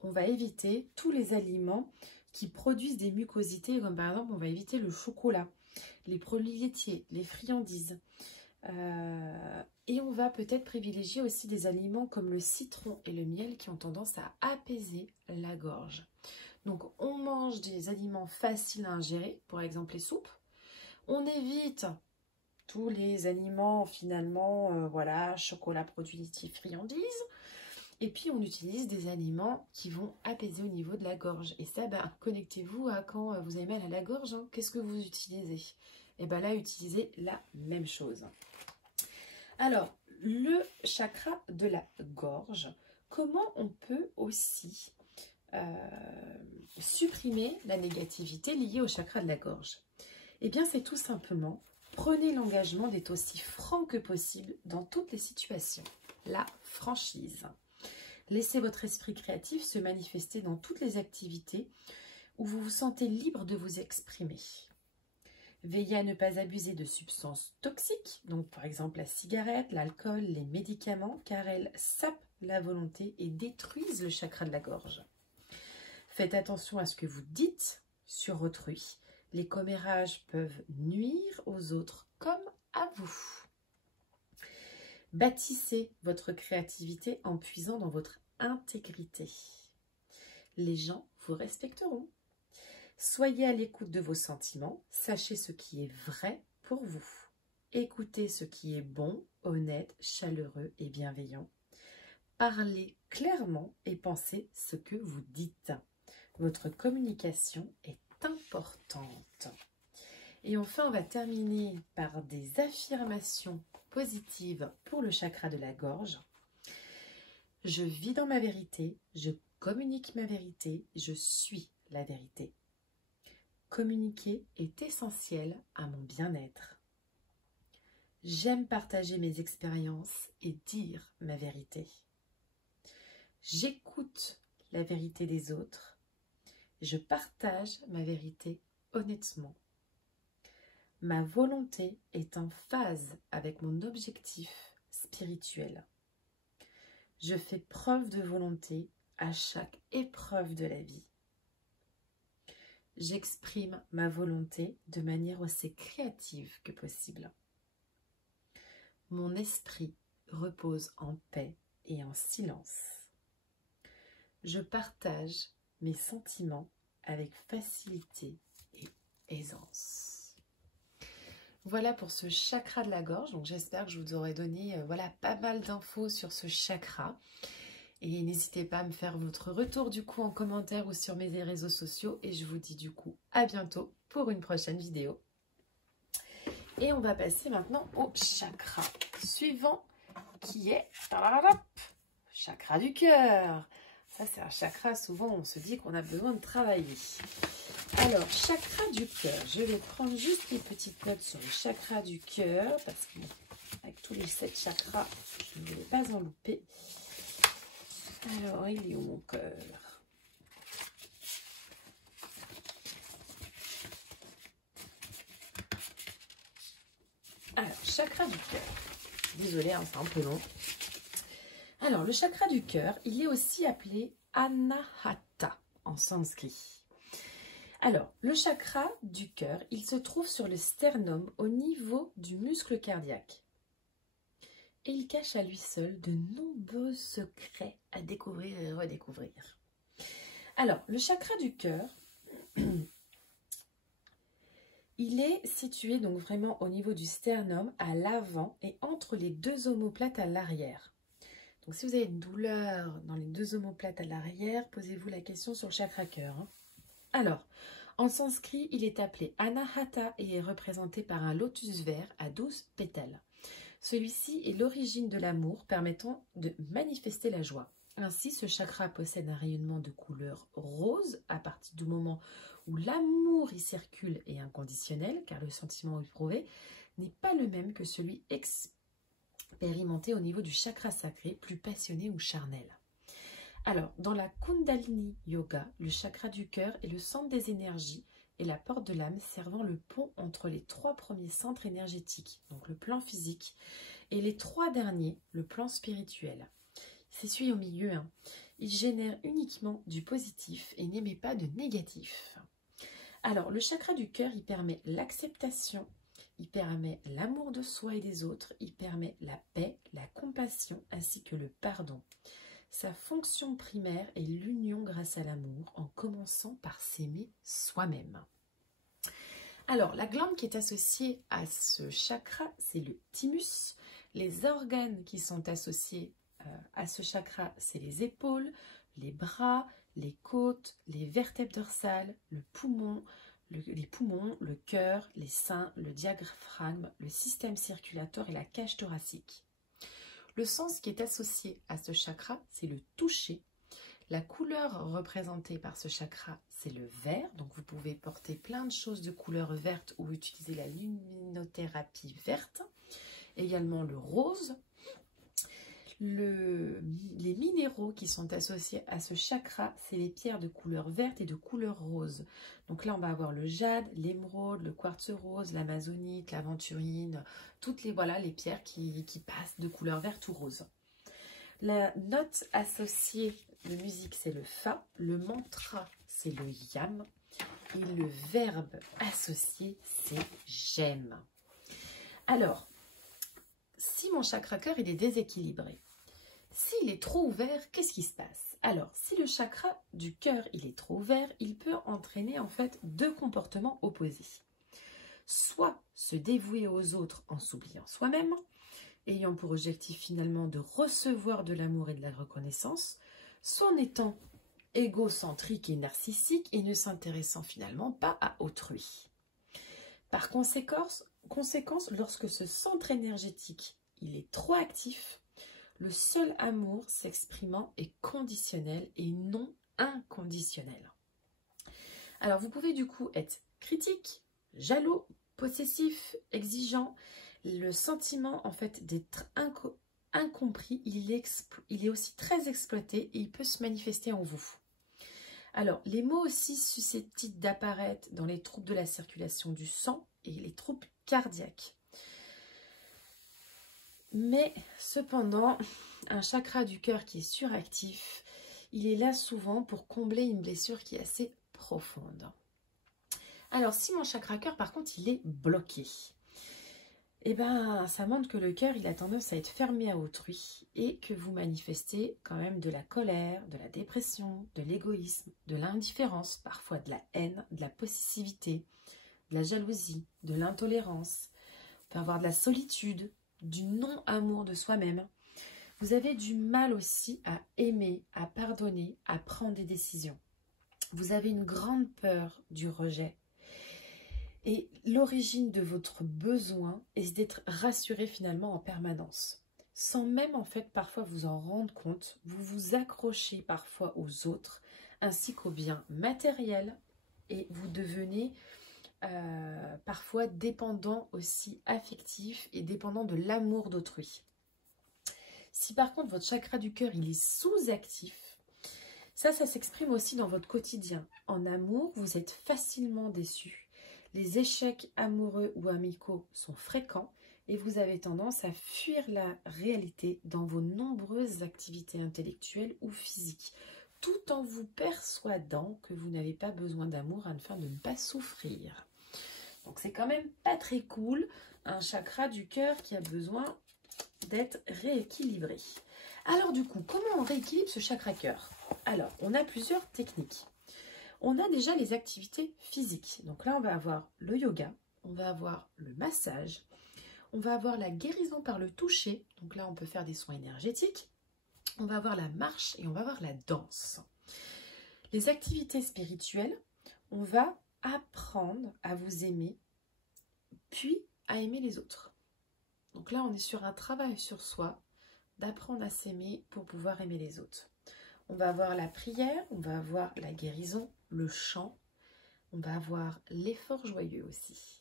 on va éviter tous les aliments qui produisent des mucosités, comme par exemple, on va éviter le chocolat, les produits laitiers, les friandises. Et on va peut-être privilégier aussi des aliments comme le citron et le miel qui ont tendance à apaiser la gorge. Donc on mange des aliments faciles à ingérer, par exemple les soupes. On évite tous les aliments finalement, voilà, chocolat, produits laitiers, friandises. Et puis on utilise des aliments qui vont apaiser au niveau de la gorge. Et ça, connectez-vous à quand vous avez mal à la gorge, hein. Qu'est-ce que vous utilisez? Et bien là, utilisez la même chose. Alors, le chakra de la gorge, comment on peut aussi supprimer la négativité liée au chakra de la gorge? Eh bien, c'est tout simplement, prenez l'engagement d'être aussi franc que possible dans toutes les situations. La franchise. Laissez votre esprit créatif se manifester dans toutes les activités où vous vous sentez libre de vous exprimer. Veillez à ne pas abuser de substances toxiques, donc par exemple la cigarette, l'alcool, les médicaments, car elles sapent la volonté et détruisent le chakra de la gorge. Faites attention à ce que vous dites sur autrui. Les commérages peuvent nuire aux autres comme à vous. Bâtissez votre créativité en puisant dans votre intégrité. Les gens vous respecteront. Soyez à l'écoute de vos sentiments, sachez ce qui est vrai pour vous. Écoutez ce qui est bon, honnête, chaleureux et bienveillant. Parlez clairement et pensez ce que vous dites. Votre communication est importante. Et enfin, on va terminer par des affirmations positives pour le chakra de la gorge. Je vis dans ma vérité, je communique ma vérité, je suis la vérité. Communiquer est essentiel à mon bien-être. J'aime partager mes expériences et dire ma vérité. J'écoute la vérité des autres. Je partage ma vérité honnêtement. Ma volonté est en phase avec mon objectif spirituel. Je fais preuve de volonté à chaque épreuve de la vie. J'exprime ma volonté de manière aussi créative que possible. Mon esprit repose en paix et en silence. Je partage mes sentiments avec facilité et aisance. Voilà pour ce chakra de la gorge. Donc j'espère que je vous aurai donné voilà, pas mal d'infos sur ce chakra. Et n'hésitez pas à me faire votre retour du coup en commentaire ou sur mes réseaux sociaux. Et je vous dis du coup à bientôt pour une prochaine vidéo. Et on va passer maintenant au chakra suivant qui est chakra du cœur. Ça c'est un chakra, souvent on se dit qu'on a besoin de travailler. Alors, chakra du cœur. Je vais prendre juste les petites notes sur le chakra du cœur parce qu'avec tous les 7 chakras, je ne vais pas en louper. Alors, il est où mon cœur? Alors, chakra du cœur. Désolée, hein, c'est un peu long. Alors, le chakra du cœur, il est aussi appelé Anahata en sanskrit. Alors, le chakra du cœur, il se trouve sur le sternum au niveau du muscle cardiaque. Et il cache à lui seul de nombreux secrets à découvrir et redécouvrir. Alors, le chakra du cœur, il est situé donc vraiment au niveau du sternum à l'avant et entre les 2 omoplates à l'arrière. Donc, si vous avez une douleur dans les 2 omoplates à l'arrière, posez-vous la question sur le chakra cœur. Hein. Alors, en sanskrit, il est appelé Anahata et est représenté par un lotus vert à 12 pétales. Celui-ci est l'origine de l'amour, permettant de manifester la joie. Ainsi, ce chakra possède un rayonnement de couleur rose à partir du moment où l'amour y circule et inconditionnel, car le sentiment éprouvé n'est pas le même que celui expérimenté au niveau du chakra sacré, plus passionné ou charnel. Alors, dans la Kundalini Yoga, le chakra du cœur est le centre des énergies et la porte de l'âme servant le pont entre les 3 premiers centres énergétiques, donc le plan physique, et les 3 derniers, le plan spirituel. C'est celui au milieu, hein. Il génère uniquement du positif et n'émet pas de négatif. Alors, le chakra du cœur, il permet l'acceptation, il permet l'amour de soi et des autres, il permet la paix, la compassion ainsi que le pardon. Sa fonction primaire est l'union grâce à l'amour, en commençant par s'aimer soi-même. Alors, la glande qui est associée à ce chakra, c'est le thymus. Les organes qui sont associés à ce chakra, c'est les épaules, les bras, les côtes, les vertèbres dorsales, les poumons, le cœur, les seins, le diaphragme, le système circulatoire et la cage thoracique. Le sens qui est associé à ce chakra, c'est le toucher. La couleur représentée par ce chakra, c'est le vert. Donc vous pouvez porter plein de choses de couleur verte ou utiliser la luminothérapie verte. Également le rose. Les minéraux qui sont associés à ce chakra, c'est les pierres de couleur verte et de couleur rose. Donc là, on va avoir le jade, l'émeraude, le quartz rose, l'amazonite, l'aventurine, toutes les, voilà, les pierres qui passent de couleur verte ou rose. La note associée de musique, c'est le fa. Le mantra, c'est le yam. Et le verbe associé, c'est j'aime. Alors, si mon chakra cœur il est déséquilibré, s'il est trop ouvert, qu'est-ce qui se passe? Alors, si le chakra du cœur il est trop ouvert, il peut entraîner en fait deux comportements opposés. Soit se dévouer aux autres en s'oubliant soi-même, ayant pour objectif finalement de recevoir de l'amour et de la reconnaissance, soit en étant égocentrique et narcissique et ne s'intéressant finalement pas à autrui. Par conséquence, lorsque ce centre énergétique il est trop actif, le seul amour s'exprimant est conditionnel et non inconditionnel. Alors vous pouvez du coup être critique, jaloux, possessif, exigeant. Le sentiment en fait d'être incompris, il est aussi très exploité et il peut se manifester en vous. Alors les mots aussi susceptibles d'apparaître dans les troubles de la circulation du sang et les troubles cardiaques. Mais cependant, un chakra du cœur qui est suractif, il est là souvent pour combler une blessure qui est assez profonde. Alors si mon chakra cœur par contre il est bloqué, eh ben ça montre que le cœur il a tendance à être fermé à autrui et que vous manifestez quand même de la colère, de la dépression, de l'égoïsme, de l'indifférence, parfois de la haine, de la possessivité, de la jalousie, de l'intolérance. On peut avoir de la solitude, du non-amour de soi-même. Vous avez du mal aussi à aimer, à pardonner, à prendre des décisions. Vous avez une grande peur du rejet. Et l'origine de votre besoin est d'être rassuré finalement en permanence. Sans même en fait parfois vous en rendre compte, vous vous accrochez parfois aux autres ainsi qu'aux biens matériels et vous devenez parfois dépendant aussi affectif et dépendant de l'amour d'autrui. Si par contre votre chakra du cœur il est sous-actif, ça s'exprime aussi dans votre quotidien. En amour, vous êtes facilement déçu. Les échecs amoureux ou amicaux sont fréquents et vous avez tendance à fuir la réalité dans vos nombreuses activités intellectuelles ou physiques, tout en vous persuadant que vous n'avez pas besoin d'amour afin de ne pas souffrir. Donc c'est quand même pas très cool, un chakra du cœur qui a besoin d'être rééquilibré. Alors du coup, comment on rééquilibre ce chakra cœur? Alors, on a plusieurs techniques. On a déjà les activités physiques. Donc là, on va avoir le yoga, on va avoir le massage, on va avoir la guérison par le toucher. Donc là, on peut faire des soins énergétiques. On va avoir la marche et on va avoir la danse. Les activités spirituelles, on va apprendre à vous aimer, puis à aimer les autres. Donc là, on est sur un travail sur soi, d'apprendre à s'aimer pour pouvoir aimer les autres. On va avoir la prière, on va avoir la guérison, le chant, on va avoir l'effort joyeux aussi.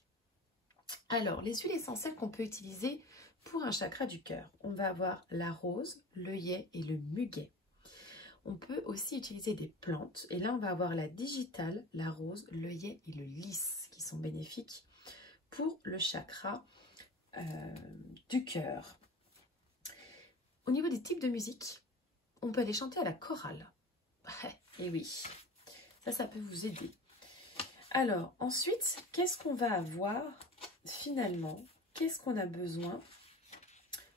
Alors, les huiles essentielles qu'on peut utiliser pour un chakra du cœur, on va avoir la rose, l'œillet et le muguet. On peut aussi utiliser des plantes. Et là, on va avoir la digitale, la rose, l'œillet et le lys qui sont bénéfiques pour le chakra du cœur. Au niveau des types de musique, on peut aller chanter à la chorale. Et oui, ça peut vous aider. Alors, ensuite, qu'est-ce qu'on va avoir finalement? Qu'est-ce qu'on a besoin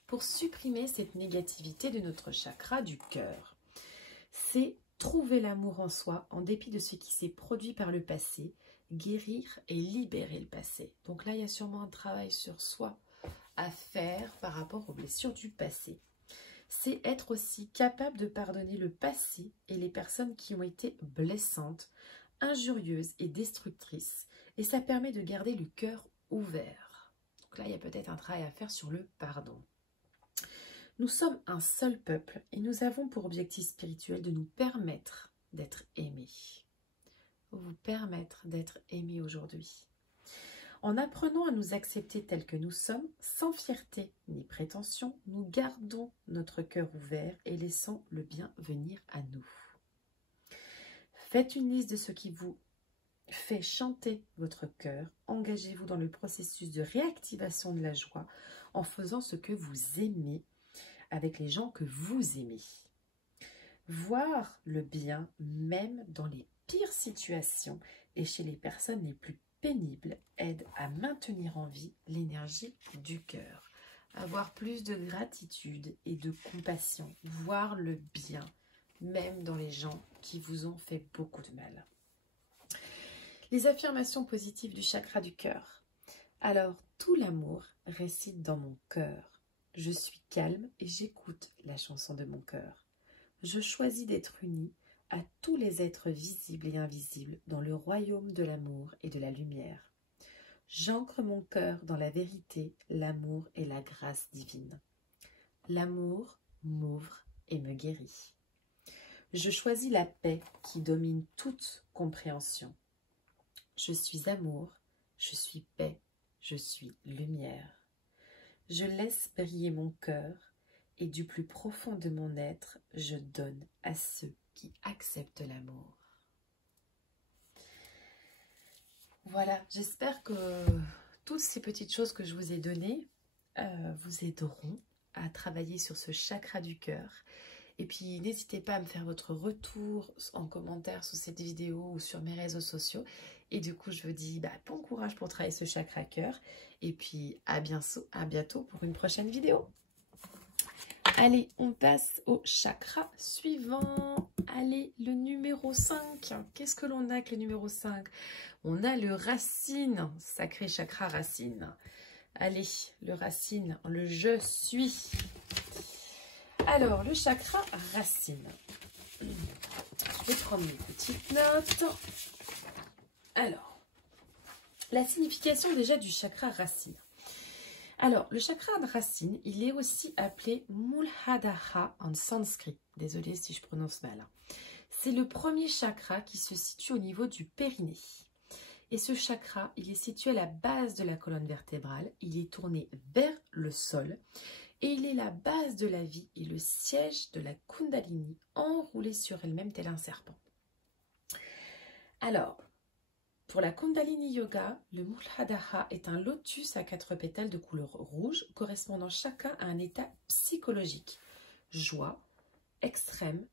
pour supprimer cette négativité de notre chakra du cœur? C'est trouver l'amour en soi en dépit de ce qui s'est produit par le passé, guérir et libérer le passé. Donc là, il y a sûrement un travail sur soi à faire par rapport aux blessures du passé. C'est être aussi capable de pardonner le passé et les personnes qui ont été blessantes, injurieuses et destructrices. Et ça permet de garder le cœur ouvert. Donc là, il y a peut-être un travail à faire sur le pardon. Nous sommes un seul peuple et nous avons pour objectif spirituel de nous permettre d'être aimés. Vous permettre d'être aimés aujourd'hui. En apprenant à nous accepter tels que nous sommes, sans fierté ni prétention, nous gardons notre cœur ouvert et laissons le bien venir à nous. Faites une liste de ce qui vous fait chanter votre cœur. Engagez-vous dans le processus de réactivation de la joie en faisant ce que vous aimez avec les gens que vous aimez. Voir le bien même dans les pires situations et chez les personnes les plus pénibles aide à maintenir en vie l'énergie du cœur. Avoir plus de gratitude et de compassion. Voir le bien même dans les gens qui vous ont fait beaucoup de mal. Les affirmations positives du chakra du cœur. Alors, tout l'amour réside dans mon cœur. Je suis calme et j'écoute la chanson de mon cœur. Je choisis d'être unie à tous les êtres visibles et invisibles dans le royaume de l'amour et de la lumière. J'ancre mon cœur dans la vérité, l'amour et la grâce divine. L'amour m'ouvre et me guérit. Je choisis la paix qui domine toute compréhension. Je suis amour, je suis paix, je suis lumière. Je laisse briller mon cœur et du plus profond de mon être, je donne à ceux qui acceptent l'amour. Voilà, j'espère que toutes ces petites choses que je vous ai données vous aideront à travailler sur ce chakra du cœur. Et puis, n'hésitez pas à me faire votre retour en commentaire sous cette vidéo ou sur mes réseaux sociaux. Et du coup, je vous dis bon courage pour travailler ce chakra cœur. Et puis, à bientôt pour une prochaine vidéo. Allez, on passe au chakra suivant. Allez, le numéro 5. Qu'est-ce que l'on a avec le numéro 5? On a le racine, sacré chakra racine. Allez, le racine, le je suis. Alors, le chakra racine. Je vais prendre mes petites notes. Alors, la signification déjà du chakra racine. Alors, le chakra racine, il est aussi appelé Muladhara en sanskrit. Désolée si je prononce mal. C'est le premier chakra qui se situe au niveau du périnée. Et ce chakra, il est situé à la base de la colonne vertébrale. Il est tourné vers le sol. Et il est la base de la vie et le siège de la Kundalini, enroulée sur elle-même tel un serpent. Alors, pour la Kundalini Yoga, le Muladhara est un lotus à 4 pétales de couleur rouge, correspondant chacun à un état psychologique. Joie, extrême,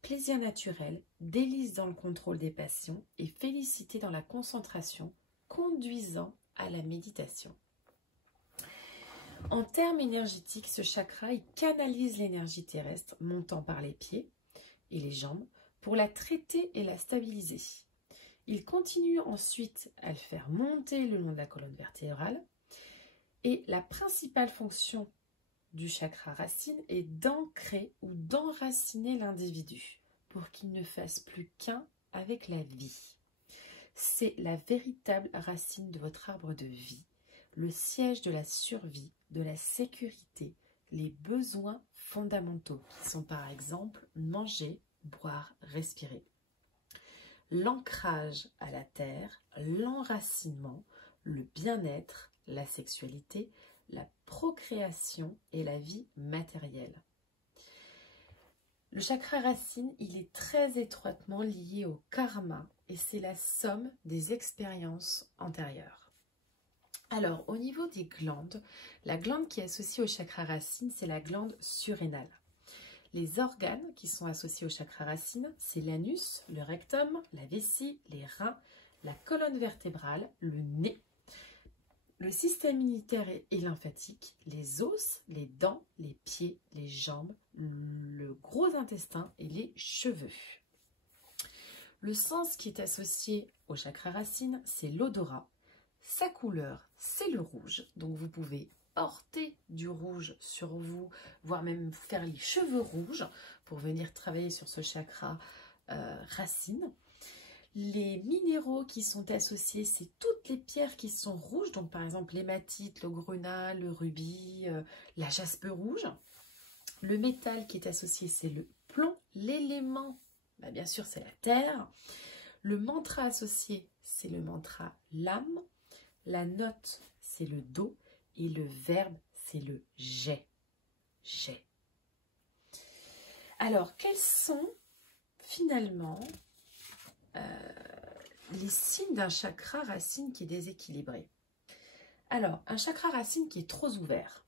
plaisir naturel, délice dans le contrôle des passions et félicité dans la concentration, conduisant à la méditation. En termes énergétiques, ce chakra il canalise l'énergie terrestre montant par les pieds et les jambes pour la traiter et la stabiliser. Il continue ensuite à le faire monter le long de la colonne vertébrale et la principale fonction du chakra racine est d'ancrer ou d'enraciner l'individu pour qu'il ne fasse plus qu'un avec la vie. C'est la véritable racine de votre arbre de vie, le siège de la survie, de la sécurité, les besoins fondamentaux qui sont par exemple manger, boire, respirer. L'ancrage à la terre, l'enracinement, le bien-être, la sexualité, la procréation et la vie matérielle. Le chakra racine, il est très étroitement lié au karma et c'est la somme des expériences antérieures. Alors, au niveau des glandes, la glande qui est associée au chakra racine, c'est la glande surrénale. Les organes qui sont associés au chakra racine, c'est l'anus, le rectum, la vessie, les reins, la colonne vertébrale, le nez, le système immunitaire et lymphatique, les os, les dents, les pieds, les jambes, le gros intestin et les cheveux. Le sens qui est associé au chakra racine, c'est l'odorat. Sa couleur, c'est le rouge. Donc vous pouvez porter du rouge sur vous, voire même vous faire les cheveux rouges pour venir travailler sur ce chakra racine. Les minéraux qui sont associés, c'est toutes les pierres qui sont rouges, donc par exemple l'hématite, le grenat, le rubis, la jaspe rouge. Le métal qui est associé, c'est le plomb. L'élément, bien sûr, c'est la terre. Le mantra associé, c'est le mantra l'âme. La note, c'est le do. Et le verbe, c'est le j'ai. J'ai. Alors, quels sont finalement les signes d'un chakra racine qui est déséquilibré? Alors, un chakra racine qui est trop ouvert.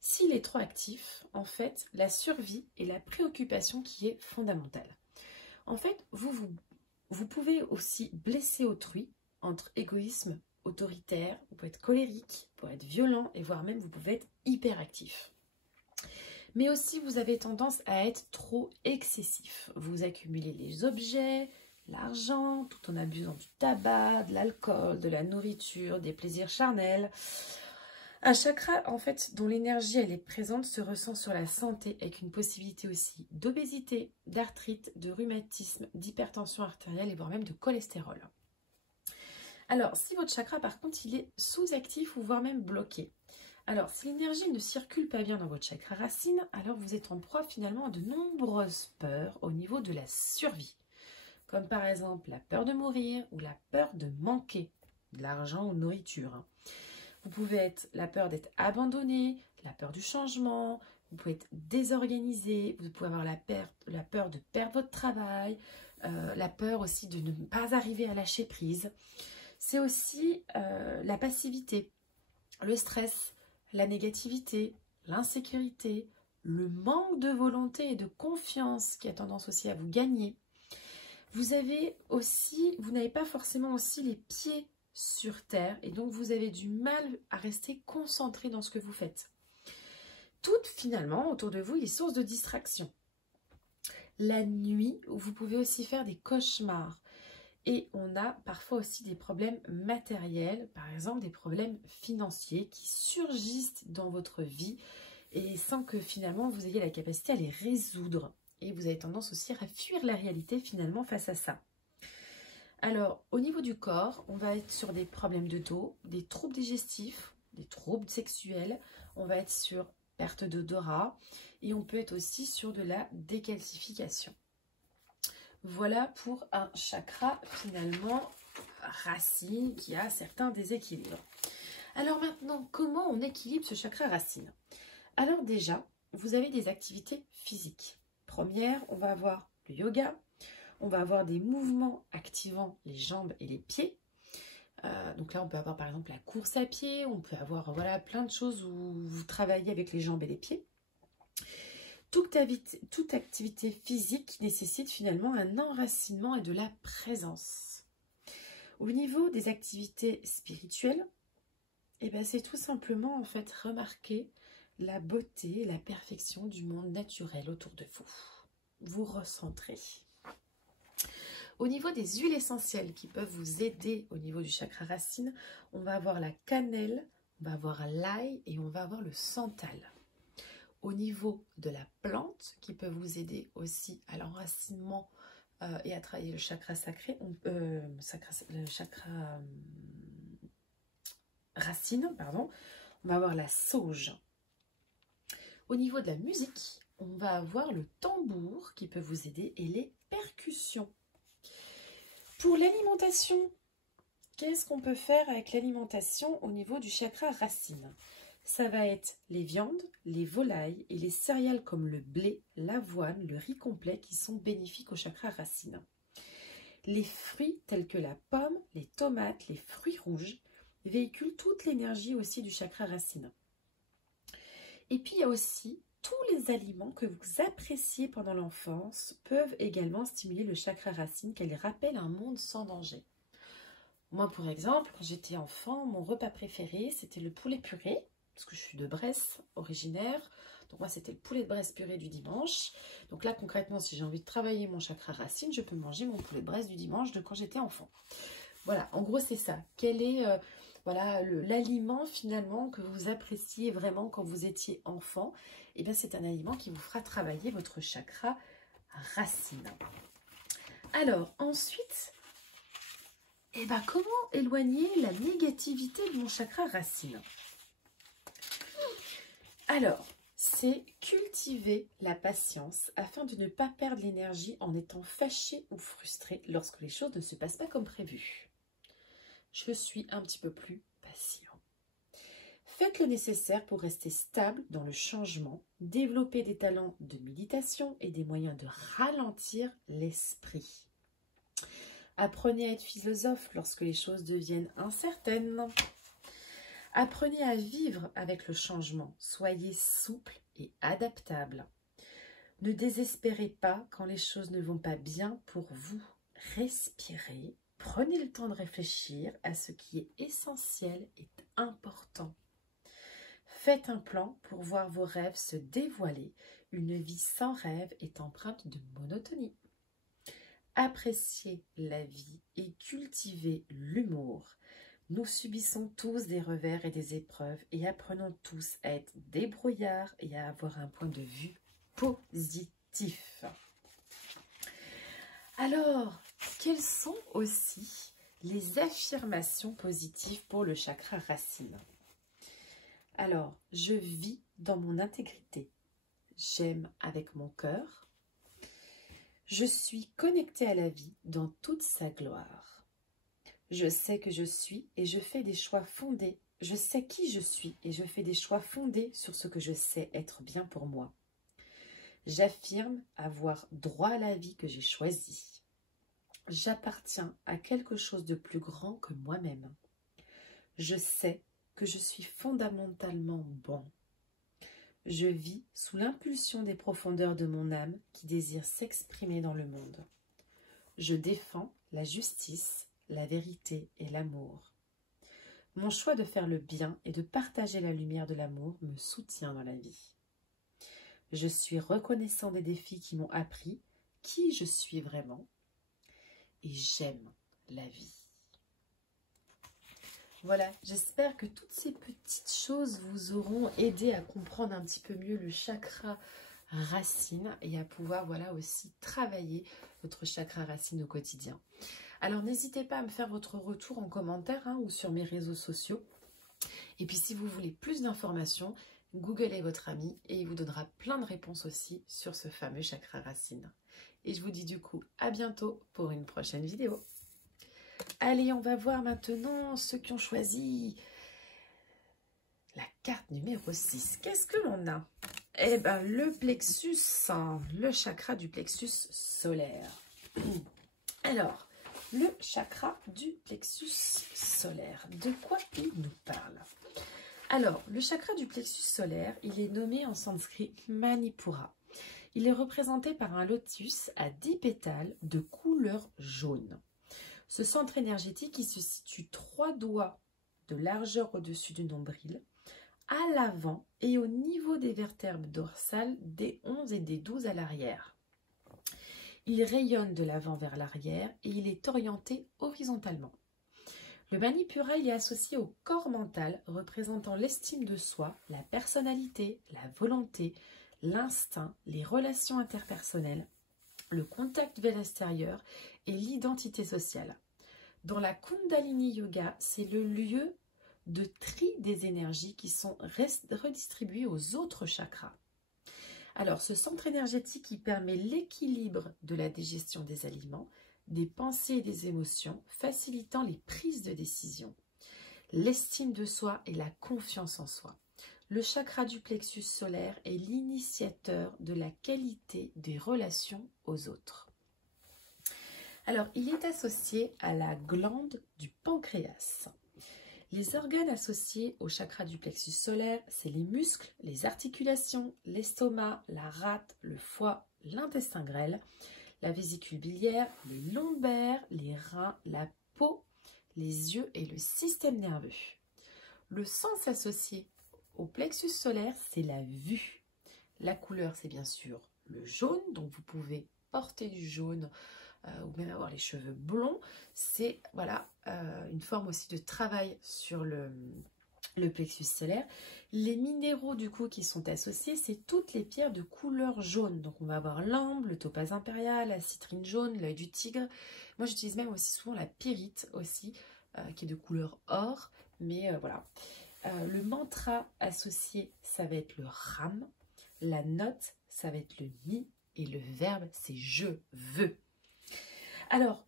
S'il est trop actif, en fait, la survie est la préoccupation qui est fondamentale. En fait, vous pouvez aussi blesser autrui entre égoïsme, autoritaire, vous pouvez être colérique, vous pouvez être violent et voire même vous pouvez être hyperactif. Mais aussi, vous avez tendance à être trop excessif. Vous accumulez les objets, l'argent, tout en abusant du tabac, de l'alcool, de la nourriture, des plaisirs charnels. Un chakra, en fait, dont l'énergie elle est présente, se ressent sur la santé avec une possibilité aussi d'obésité, d'arthrite, de rhumatisme, d'hypertension artérielle et voire même de cholestérol. Alors, si votre chakra, par contre, il est sous-actif ou voire même bloqué, alors si l'énergie ne circule pas bien dans votre chakra racine, alors vous êtes en proie finalement à de nombreuses peurs au niveau de la survie. Comme par exemple la peur de mourir ou la peur de manquer de l'argent ou de nourriture. Vous pouvez être la peur d'être abandonné, la peur du changement, vous pouvez être désorganisé, vous pouvez avoir la peur de perdre votre travail, la peur aussi de ne pas arriver à lâcher prise. C'est aussi la passivité, le stress, la négativité, l'insécurité, le manque de volonté et de confiance qui a tendance aussi à vous gagner. Vous n'avez pas forcément aussi les pieds sur terre et donc vous avez du mal à rester concentré dans ce que vous faites. Tout finalement autour de vous est source de distraction. La nuit, vous pouvez aussi faire des cauchemars et on a parfois aussi des problèmes matériels, par exemple des problèmes financiers qui surgissent dans votre vie et sans que finalement vous ayez la capacité à les résoudre. Et vous avez tendance aussi à fuir la réalité finalement face à ça. Alors, au niveau du corps, on va être sur des problèmes de dos, des troubles digestifs, des troubles sexuels. On va être sur perte d'odorat et on peut être aussi sur de la décalcification. Voilà pour un chakra finalement racine qui a certains déséquilibres. Alors maintenant, comment on équilibre ce chakra racine? Alors déjà, vous avez des activités physiques. Première, on va avoir le yoga, on va avoir des mouvements activant les jambes et les pieds. Donc là, on peut avoir par exemple la course à pied, on peut avoir voilà, plein de choses où vous travaillez avec les jambes et les pieds. Toute activité physique nécessite finalement un enracinement et de la présence. Au niveau des activités spirituelles, c'est tout simplement en fait remarquer la beauté et la perfection du monde naturel autour de vous. Vous recentrez. Au niveau des huiles essentielles qui peuvent vous aider au niveau du chakra racine, on va avoir la cannelle, on va avoir l'ail et on va avoir le santal. Au niveau de la plante qui peut vous aider aussi à l'enracinement et à travailler le chakra sacré, le chakra racine, pardon, on va avoir la sauge. Au niveau de la musique, on va avoir le tambour qui peut vous aider et les percussions. Pour l'alimentation, qu'est-ce qu'on peut faire avec l'alimentation au niveau du chakra racine? Ça va être les viandes, les volailles et les céréales comme le blé, l'avoine, le riz complet qui sont bénéfiques au chakra racine. Les fruits tels que la pomme, les tomates, les fruits rouges véhiculent toute l'énergie aussi du chakra racine. Et puis il y a aussi tous les aliments que vous appréciez pendant l'enfance peuvent également stimuler le chakra racine, qu'elle rappelle un monde sans danger. Moi, pour exemple, quand j'étais enfant, mon repas préféré, c'était le poulet puré, parce que je suis de Bresse, originaire. Donc moi, c'était le poulet de Bresse puré du dimanche. Donc là, concrètement, si j'ai envie de travailler mon chakra racine, je peux manger mon poulet de Bresse du dimanche de quand j'étais enfant. Voilà, en gros, c'est ça. Quel est voilà, l'aliment finalement que vous appréciez vraiment quand vous étiez enfant? Eh bien, c'est un aliment qui vous fera travailler votre chakra racine. Alors, ensuite, eh ben, comment éloigner la négativité de mon chakra racine? Alors, c'est cultiver la patience afin de ne pas perdre l'énergie en étant fâché ou frustré lorsque les choses ne se passent pas comme prévu. Je suis un petit peu plus patient. Faites le nécessaire pour rester stable dans le changement, développer des talents de méditation et des moyens de ralentir l'esprit. Apprenez à être philosophe lorsque les choses deviennent incertaines. Apprenez à vivre avec le changement. Soyez souple et adaptable. Ne désespérez pas quand les choses ne vont pas bien pour vous. Respirez. Prenez le temps de réfléchir à ce qui est essentiel et important. Faites un plan pour voir vos rêves se dévoiler. Une vie sans rêve est empreinte de monotonie. Appréciez la vie et cultivez l'humour. Nous subissons tous des revers et des épreuves et apprenons tous à être débrouillards et à avoir un point de vue positif. Alors, quelles sont aussi les affirmations positives pour le chakra racine? Alors, je vis dans mon intégrité. J'aime avec mon cœur. Je suis connectée à la vie dans toute sa gloire. Je sais que je suis et je fais des choix fondés. Je sais qui je suis et je fais des choix fondés sur ce que je sais être bien pour moi. J'affirme avoir droit à la vie que j'ai choisie. J'appartiens à quelque chose de plus grand que moi-même. Je sais que je suis fondamentalement bon. Je vis sous l'impulsion des profondeurs de mon âme qui désire s'exprimer dans le monde. Je défends la justice, la vérité et l'amour. Mon choix de faire le bien et de partager la lumière de l'amour me soutient dans la vie. Je suis reconnaissant des défis qui m'ont appris qui je suis vraiment et j'aime la vie. Voilà, j'espère que toutes ces petites choses vous auront aidé à comprendre un petit peu mieux le chakra racine et à pouvoir voilà aussi travailler votre chakra racine au quotidien. Alors n'hésitez pas à me faire votre retour en commentaire ou sur mes réseaux sociaux. Et puis si vous voulez plus d'informations, Google est votre ami et il vous donnera plein de réponses aussi sur ce fameux chakra racine. Et je vous dis du coup à bientôt pour une prochaine vidéo. Allez, on va voir maintenant ceux qui ont choisi la carte numéro 6. Qu'est-ce que l'on a? Eh bien, le plexus, le chakra du plexus solaire. Alors, le chakra du plexus solaire, de quoi il nous parle? Alors, le chakra du plexus solaire, il est nommé en sanskrit Manipura. Il est représenté par un lotus à 10 pétales de couleur jaune. Ce centre énergétique, il se situe 3 doigts de largeur au-dessus du nombril, à l'avant et au niveau des vertèbres dorsales des 11 et des 12 à l'arrière. Il rayonne de l'avant vers l'arrière et il est orienté horizontalement. Le Manipura, il est associé au corps mental, représentant l'estime de soi, la personnalité, la volonté, l'instinct, les relations interpersonnelles, le contact vers l'extérieur et l'identité sociale. Dans la Kundalini Yoga, c'est le lieu de tri des énergies qui sont redistribuées aux autres chakras. Alors, ce centre énergétique qui permet l'équilibre de la digestion des aliments, des pensées et des émotions, facilitant les prises de décision, l'estime de soi et la confiance en soi. Le chakra du plexus solaire est l'initiateur de la qualité des relations aux autres. Alors, il est associé à la glande du pancréas. Les organes associés au chakra du plexus solaire, c'est les muscles, les articulations, l'estomac, la rate, le foie, l'intestin grêle, la vésicule biliaire, les lombaires, les reins, la peau, les yeux et le système nerveux. Le sens associé au plexus solaire, c'est la vue. La couleur, c'est bien sûr le jaune, donc vous pouvez porter du jaune ou même avoir les cheveux blonds. C'est voilà, une forme aussi de travail sur le plexus solaire. Les minéraux du coup qui sont associés, c'est toutes les pierres de couleur jaune. Donc on va avoir l'ambre, le topaz impérial, la citrine jaune, l'œil du tigre. Moi j'utilise même aussi souvent la pyrite aussi, qui est de couleur or. Mais voilà. Le mantra associé, ça va être le ram. La note, ça va être le mi. Et le verbe, c'est je veux. Alors,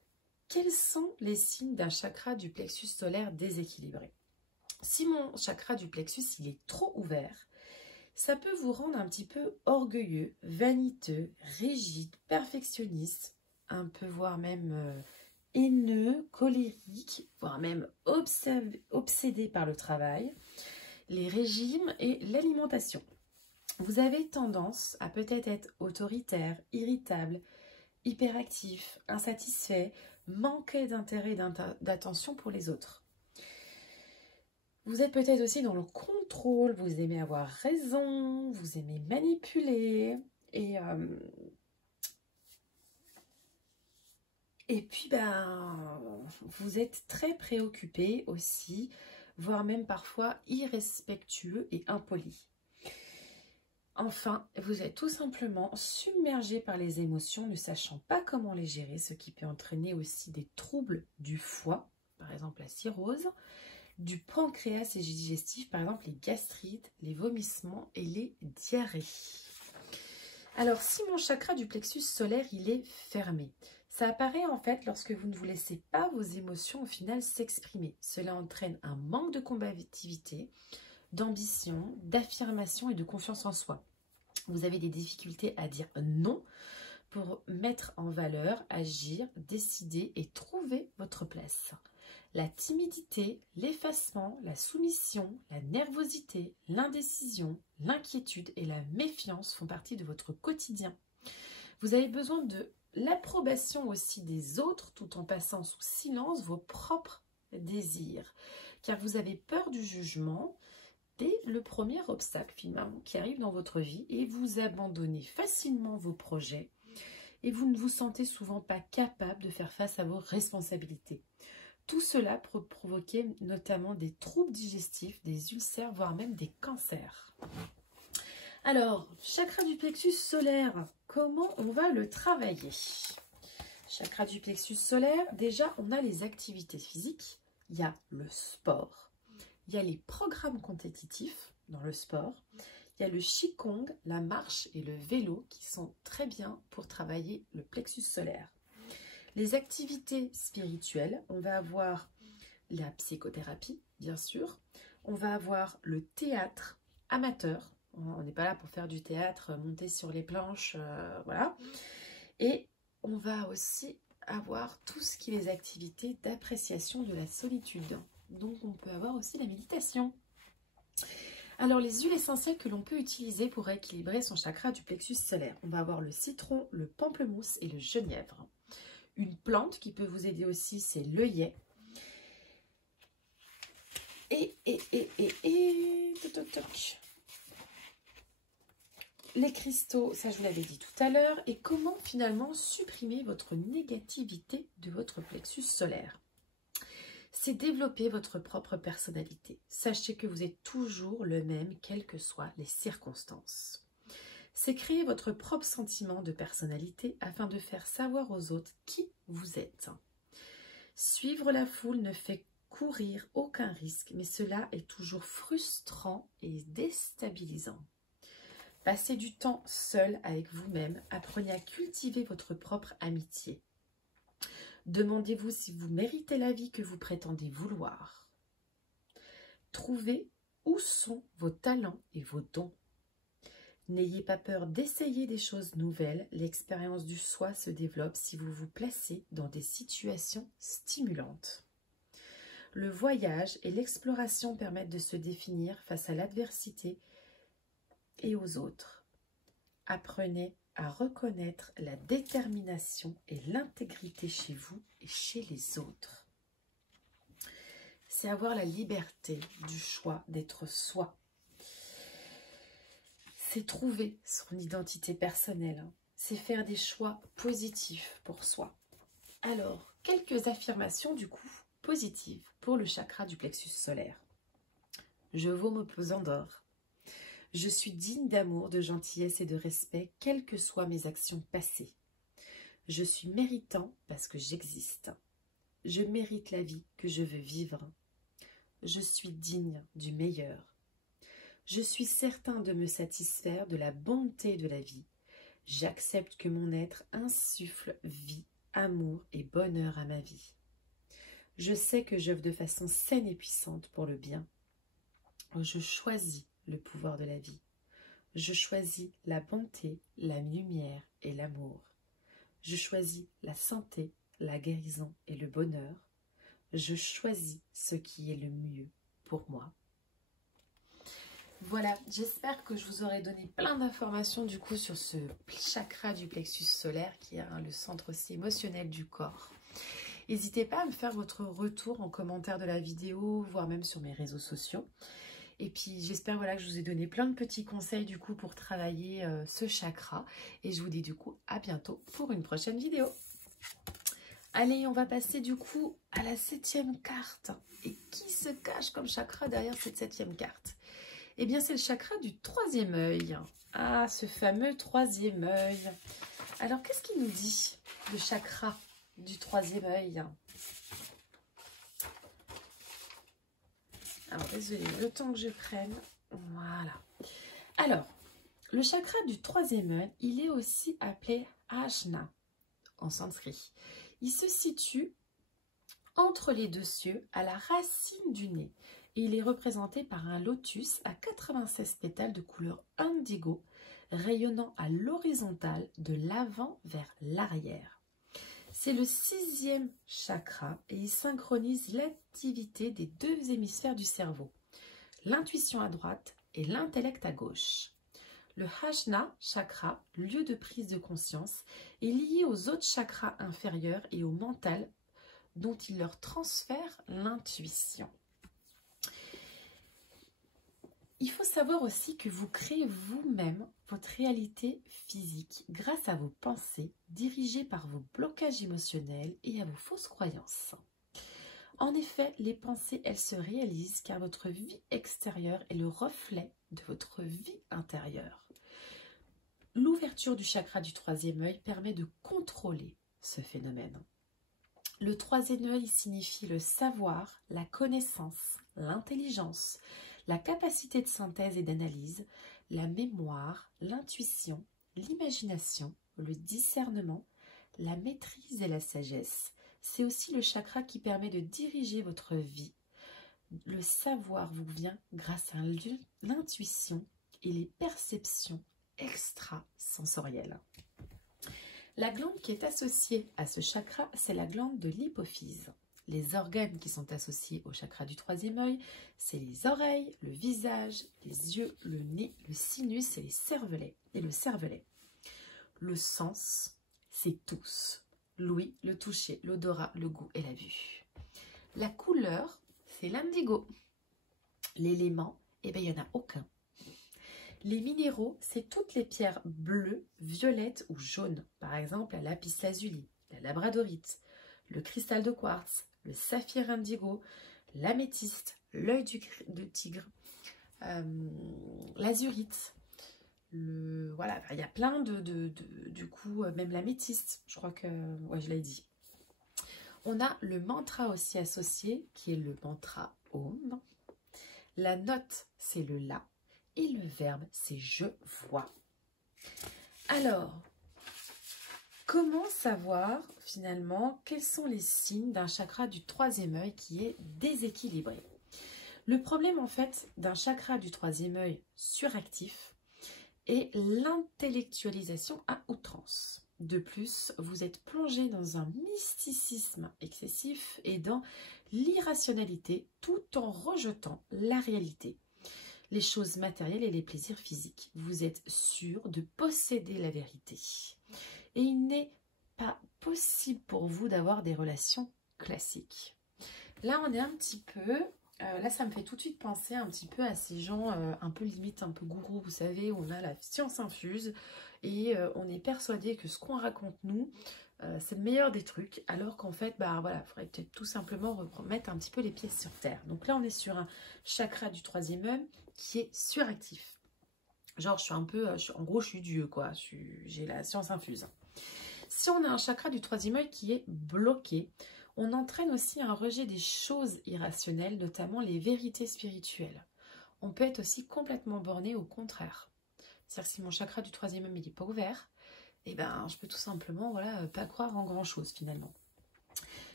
quels sont les signes d'un chakra du plexus solaire déséquilibré? Si mon chakra du plexus il est trop ouvert, ça peut vous rendre un petit peu orgueilleux, vaniteux, rigide, perfectionniste, un peu voire même haineux, colérique, voire même obsédé par le travail, les régimes et l'alimentation. Vous avez tendance à peut-être être autoritaire, irritable, hyperactif, insatisfait, manquer d'intérêt et d'attention pour les autres. Vous êtes peut-être aussi dans le contrôle, vous aimez avoir raison, vous aimez manipuler et puis vous êtes très préoccupé aussi, voire même parfois irrespectueux et impoli. Enfin, vous êtes tout simplement submergé par les émotions, ne sachant pas comment les gérer, ce qui peut entraîner aussi des troubles du foie, par exemple la cirrhose, du pancréas et digestif, par exemple les gastrites, les vomissements et les diarrhées. Alors, si mon chakra du plexus solaire, il est fermé, ça apparaît en fait lorsque vous ne vous laissez pas vos émotions au final s'exprimer. Cela entraîne un manque de combativité, d'ambition, d'affirmation et de confiance en soi. Vous avez des difficultés à dire non pour mettre en valeur, agir, décider et trouver votre place. La timidité, l'effacement, la soumission, la nervosité, l'indécision, l'inquiétude et la méfiance font partie de votre quotidien. Vous avez besoin de l'approbation aussi des autres tout en passant sous silence vos propres désirs, car vous avez peur du jugement dès le premier obstacle finalement qui arrive dans votre vie et vous abandonnez facilement vos projets et vous ne vous sentez souvent pas capable de faire face à vos responsabilités. Tout cela peut provoquer notamment des troubles digestifs, des ulcères, voire même des cancers. Alors, chakra du plexus solaire, comment on va le travailler? Chakra du plexus solaire, déjà on a les activités physiques, il y a le sport, il y a les programmes compétitifs dans le sport, il y a le qigong, la marche et le vélo qui sont très bien pour travailler le plexus solaire. Les activités spirituelles, on va avoir la psychothérapie, bien sûr. On va avoir le théâtre amateur. On n'est pas là pour faire du théâtre, monter sur les planches, voilà. Et on va aussi avoir tout ce qui est les activités d'appréciation de la solitude. Donc, on peut avoir aussi la méditation. Alors, les huiles essentielles que l'on peut utiliser pour équilibrer son chakra du plexus solaire. On va avoir le citron, le pamplemousse et le genièvre. Une plante qui peut vous aider aussi, c'est l'œillet. Les cristaux, ça je vous l'avais dit tout à l'heure. Et comment finalement supprimer votre négativité de votre plexus solaire? C'est développer votre propre personnalité. Sachez que vous êtes toujours le même, quelles que soient les circonstances. C'est créer votre propre sentiment de personnalité afin de faire savoir aux autres qui vous êtes. Suivre la foule ne fait courir aucun risque, mais cela est toujours frustrant et déstabilisant. Passez du temps seul avec vous-même, apprenez à cultiver votre propre amitié. Demandez-vous si vous méritez la vie que vous prétendez vouloir. Trouvez où sont vos talents et vos dons. N'ayez pas peur d'essayer des choses nouvelles. L'expérience du soi se développe si vous vous placez dans des situations stimulantes. Le voyage et l'exploration permettent de se définir face à l'adversité et aux autres. Apprenez à reconnaître la détermination et l'intégrité chez vous et chez les autres. C'est avoir la liberté du choix d'être soi. C'est trouver son identité personnelle. C'est faire des choix positifs pour soi. Alors, quelques affirmations du coup positives pour le chakra du plexus solaire. Je vaux mon pesant d'or. Je suis digne d'amour, de gentillesse et de respect, quelles que soient mes actions passées. Je suis méritant parce que j'existe. Je mérite la vie que je veux vivre. Je suis digne du meilleur. Je suis certain de me satisfaire de la bonté de la vie. J'accepte que mon être insuffle vie, amour et bonheur à ma vie. Je sais que j'œuvre de façon saine et puissante pour le bien. Je choisis le pouvoir de la vie. Je choisis la bonté, la lumière et l'amour. Je choisis la santé, la guérison et le bonheur. Je choisis ce qui est le mieux pour moi. Voilà, j'espère que je vous aurai donné plein d'informations du coup sur ce chakra du plexus solaire qui est le centre aussi émotionnel du corps. N'hésitez pas à me faire votre retour en commentaire de la vidéo, voire même sur mes réseaux sociaux. Et puis j'espère voilà, que je vous ai donné plein de petits conseils du coup pour travailler ce chakra. Et je vous dis du coup à bientôt pour une prochaine vidéo. Allez, on va passer du coup à la 7e carte. Et qui se cache comme chakra derrière cette 7e carte? Eh bien, c'est le chakra du 3e œil. Ah, ce fameux 3e œil. Alors, qu'est-ce qu'il nous dit, le chakra du 3e œil? Alors, désolé, le temps que je prenne. Voilà. Alors, le chakra du 3e œil, il est aussi appelé Ajna en sanskrit. Il se situe entre les deux cieux, à la racine du nez. Et il est représenté par un lotus à 96 pétales de couleur indigo, rayonnant à l'horizontale de l'avant vers l'arrière. C'est le 6e chakra et il synchronise l'activité des deux hémisphères du cerveau, l'intuition à droite et l'intellect à gauche. Le Ajna chakra, lieu de prise de conscience, est lié aux autres chakras inférieurs et au mental dont il leur transfère l'intuition. Il faut savoir aussi que vous créez vous-même votre réalité physique grâce à vos pensées dirigées par vos blocages émotionnels et à vos fausses croyances. En effet, les pensées, elles se réalisent car votre vie extérieure est le reflet de votre vie intérieure. L'ouverture du chakra du 3e œil permet de contrôler ce phénomène. Le 3e œil signifie le savoir, la connaissance, l'intelligence, la capacité de synthèse et d'analyse, la mémoire, l'intuition, l'imagination, le discernement, la maîtrise et la sagesse. C'est aussi le chakra qui permet de diriger votre vie. Le savoir vous vient grâce à l'intuition et les perceptions extrasensorielles. La glande qui est associée à ce chakra, c'est la glande de l'hypophyse. Les organes qui sont associés au chakra du 3e œil, c'est les oreilles, le visage, les yeux, le nez, le sinus et le cervelet. Le sens, c'est tous. L'ouïe, le toucher, l'odorat, le goût et la vue. La couleur, c'est l'indigo. L'élément, eh bien, il n'y en a aucun. Les minéraux, c'est toutes les pierres bleues, violettes ou jaunes. Par exemple, la lapis lazuli, la labradorite, le cristal de quartz, le saphir indigo, l'améthyste, l'œil de tigre, l'azurite. Voilà, il y a plein du coup, même l'améthyste, je crois que, ouais, je l'ai dit. On a le mantra aussi associé, qui est le mantra Om. La note, c'est le La. Et le verbe, c'est je vois. Alors, comment savoir finalement quels sont les signes d'un chakra du 3e œil qui est déséquilibré? Le problème en fait d'un chakra du 3e œil suractif est l'intellectualisation à outrance. De plus, vous êtes plongé dans un mysticisme excessif et dans l'irrationalité tout en rejetant la réalité, les choses matérielles et les plaisirs physiques. Vous êtes sûr de posséder la vérité. Et il n'est pas possible pour vous d'avoir des relations classiques. Là, on est un petit peu... là, ça me fait tout de suite penser un petit peu à ces gens un peu limite, un peu gourou, vous savez, où on a la science infuse et on est persuadé que ce qu'on raconte nous, c'est le meilleur des trucs, alors qu'en fait, bah voilà, il faudrait peut-être tout simplement remettre un petit peu les pieds sur terre. Donc là, on est sur un chakra du 3e œil qui est suractif. Genre, je suis un peu, en gros, je suis Dieu, quoi. J'ai la science infuse. Si on a un chakra du 3e œil qui est bloqué, on entraîne aussi un rejet des choses irrationnelles, notamment les vérités spirituelles. On peut être aussi complètement borné au contraire. C'est-à-dire que si mon chakra du 3e œil n'est pas ouvert, eh ben, je peux tout simplement voilà, pas croire en grand-chose finalement.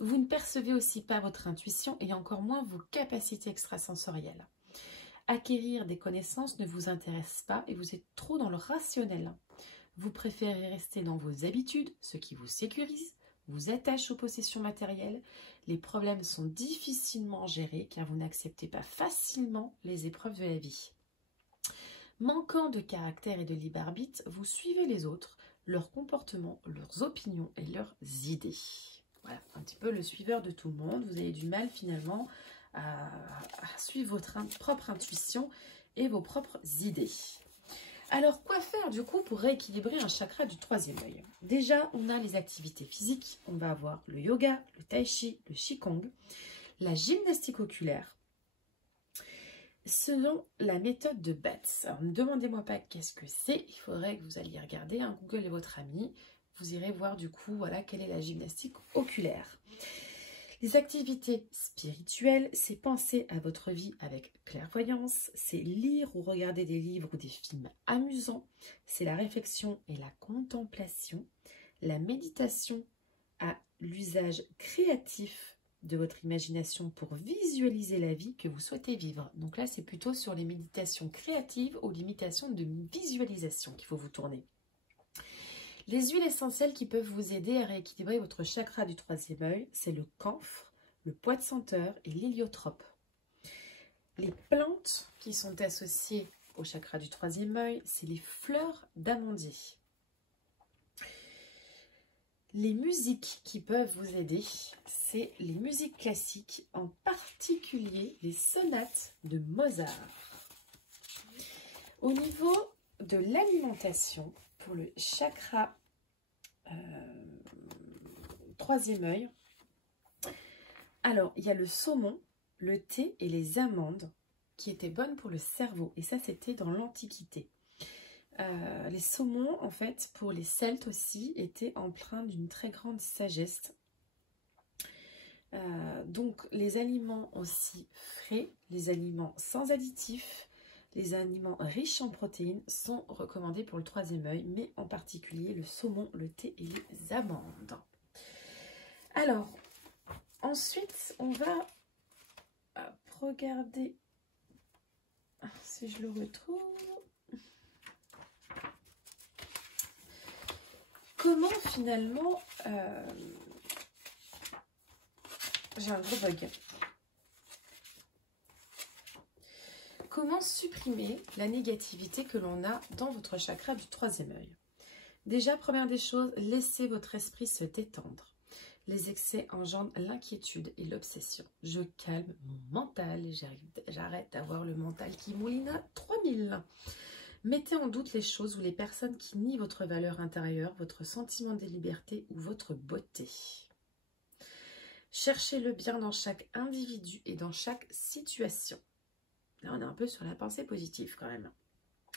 Vous ne percevez aussi pas votre intuition et encore moins vos capacités extrasensorielles. Acquérir des connaissances ne vous intéresse pas et vous êtes trop dans le rationnel. Vous préférez rester dans vos habitudes, ce qui vous sécurise, vous attache aux possessions matérielles. Les problèmes sont difficilement gérés car vous n'acceptez pas facilement les épreuves de la vie. Manquant de caractère et de libre arbitre, vous suivez les autres, leurs comportements, leurs opinions et leurs idées. Voilà, un petit peu le suiveur de tout le monde. Vous avez du mal finalement à suivre votre propre intuition et vos propres idées. Alors, quoi faire du coup pour rééquilibrer un chakra du 3e œil? Déjà, on a les activités physiques. On va avoir le yoga, le tai chi, le qigong, la gymnastique oculaire, selon la méthode de Batts. Alors, ne demandez-moi pas qu'est-ce que c'est. Il faudrait que vous alliez regarder. Hein, Google est votre ami. Vous irez voir du coup, voilà, quelle est la gymnastique oculaire. Les activités spirituelles, c'est penser à votre vie avec clairvoyance, c'est lire ou regarder des livres ou des films amusants, c'est la réflexion et la contemplation, la méditation à l'usage créatif de votre imagination pour visualiser la vie que vous souhaitez vivre. Donc là, c'est plutôt sur les méditations créatives ou limitations de visualisation qu'il faut vous tourner. Les huiles essentielles qui peuvent vous aider à rééquilibrer votre chakra du 3e œil, c'est le camphre, le pois de senteur et l'héliotrope. Les plantes qui sont associées au chakra du 3e œil, c'est les fleurs d'amandier. Les musiques qui peuvent vous aider, c'est les musiques classiques, en particulier les sonates de Mozart. Au niveau de l'alimentation, pour le chakra 3e œil, alors il y a le saumon, le thé et les amandes qui étaient bonnes pour le cerveau. Et ça, c'était dans l'Antiquité. Les saumons, en fait, pour les Celtes aussi, étaient empreints d'une très grande sagesse. Donc, les aliments aussi frais, les aliments sans additifs, les aliments riches en protéines sont recommandés pour le 3e œil, mais en particulier le saumon, le thé et les amandes. Alors, ensuite, on va regarder si je le retrouve. Comment finalement... j'ai un gros bug. Comment supprimer la négativité que l'on a dans votre chakra du 3e œil? Déjà, première des choses, laissez votre esprit se détendre. Les excès engendrent l'inquiétude et l'obsession. Je calme mon mental et j'arrête d'avoir le mental qui mouline à 3000. Mettez en doute les choses ou les personnes qui nient votre valeur intérieure, votre sentiment de liberté ou votre beauté. Cherchez le bien dans chaque individu et dans chaque situation. Là, on est un peu sur la pensée positive quand même.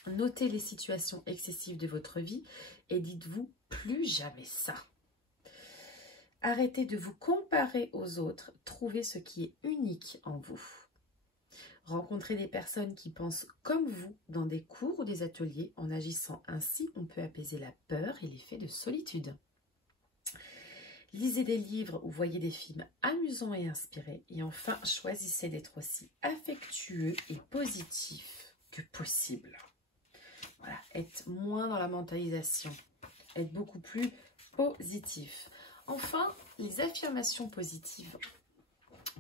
Notez les situations excessives de votre vie et dites-vous plus jamais ça. Arrêtez de vous comparer aux autres. Trouvez ce qui est unique en vous. Rencontrez des personnes qui pensent comme vous dans des cours ou des ateliers. En agissant ainsi, on peut apaiser la peur et l'effet de solitude. Lisez des livres ou voyez des films amusants et inspirés. Et enfin, choisissez d'être aussi affectueux et positif que possible. Voilà, être moins dans la mentalisation. être beaucoup plus positif. Enfin, les affirmations positives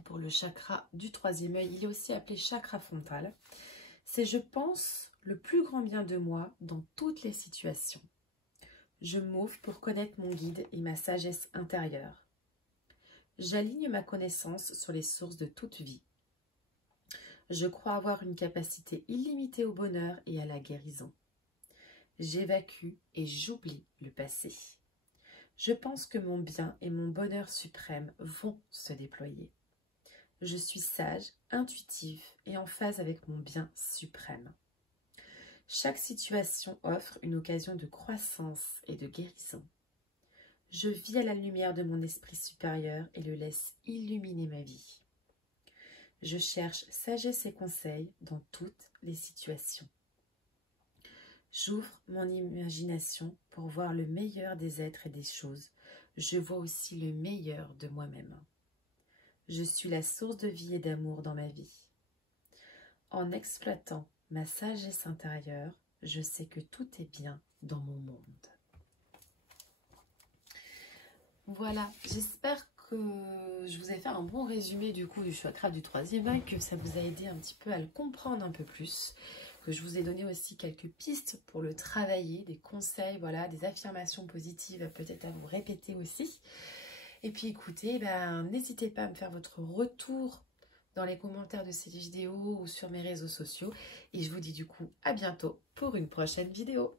pour le chakra du troisième œil, il est aussi appelé chakra frontal. C'est « Je pense le plus grand bien de moi dans toutes les situations. Je m'ouvre pour connaître mon guide et ma sagesse intérieure. J'aligne ma connaissance sur les sources de toute vie. Je crois avoir une capacité illimitée au bonheur et à la guérison. J'évacue et j'oublie le passé. Je pense que mon bien et mon bonheur suprême vont se déployer. Je suis sage, intuitive et en phase avec mon bien suprême. Chaque situation offre une occasion de croissance et de guérison. Je vis à la lumière de mon esprit supérieur et le laisse illuminer ma vie. Je cherche sagesse et conseil dans toutes les situations. J'ouvre mon imagination pour voir le meilleur des êtres et des choses. Je vois aussi le meilleur de moi-même. Je suis la source de vie et d'amour dans ma vie. En exploitant ma sagesse intérieure, je sais que tout est bien dans mon monde. Voilà, j'espère que je vous ai fait un bon résumé du coup du chakra du troisième œil, que ça vous a aidé un petit peu à le comprendre un peu plus, que je vous ai donné aussi quelques pistes pour le travailler, des conseils, voilà, des affirmations positives peut-être à vous répéter aussi. Et puis écoutez, n'hésitez pas à me faire votre retour dans les commentaires de cette vidéo ou sur mes réseaux sociaux. Et je vous dis du coup à bientôt pour une prochaine vidéo.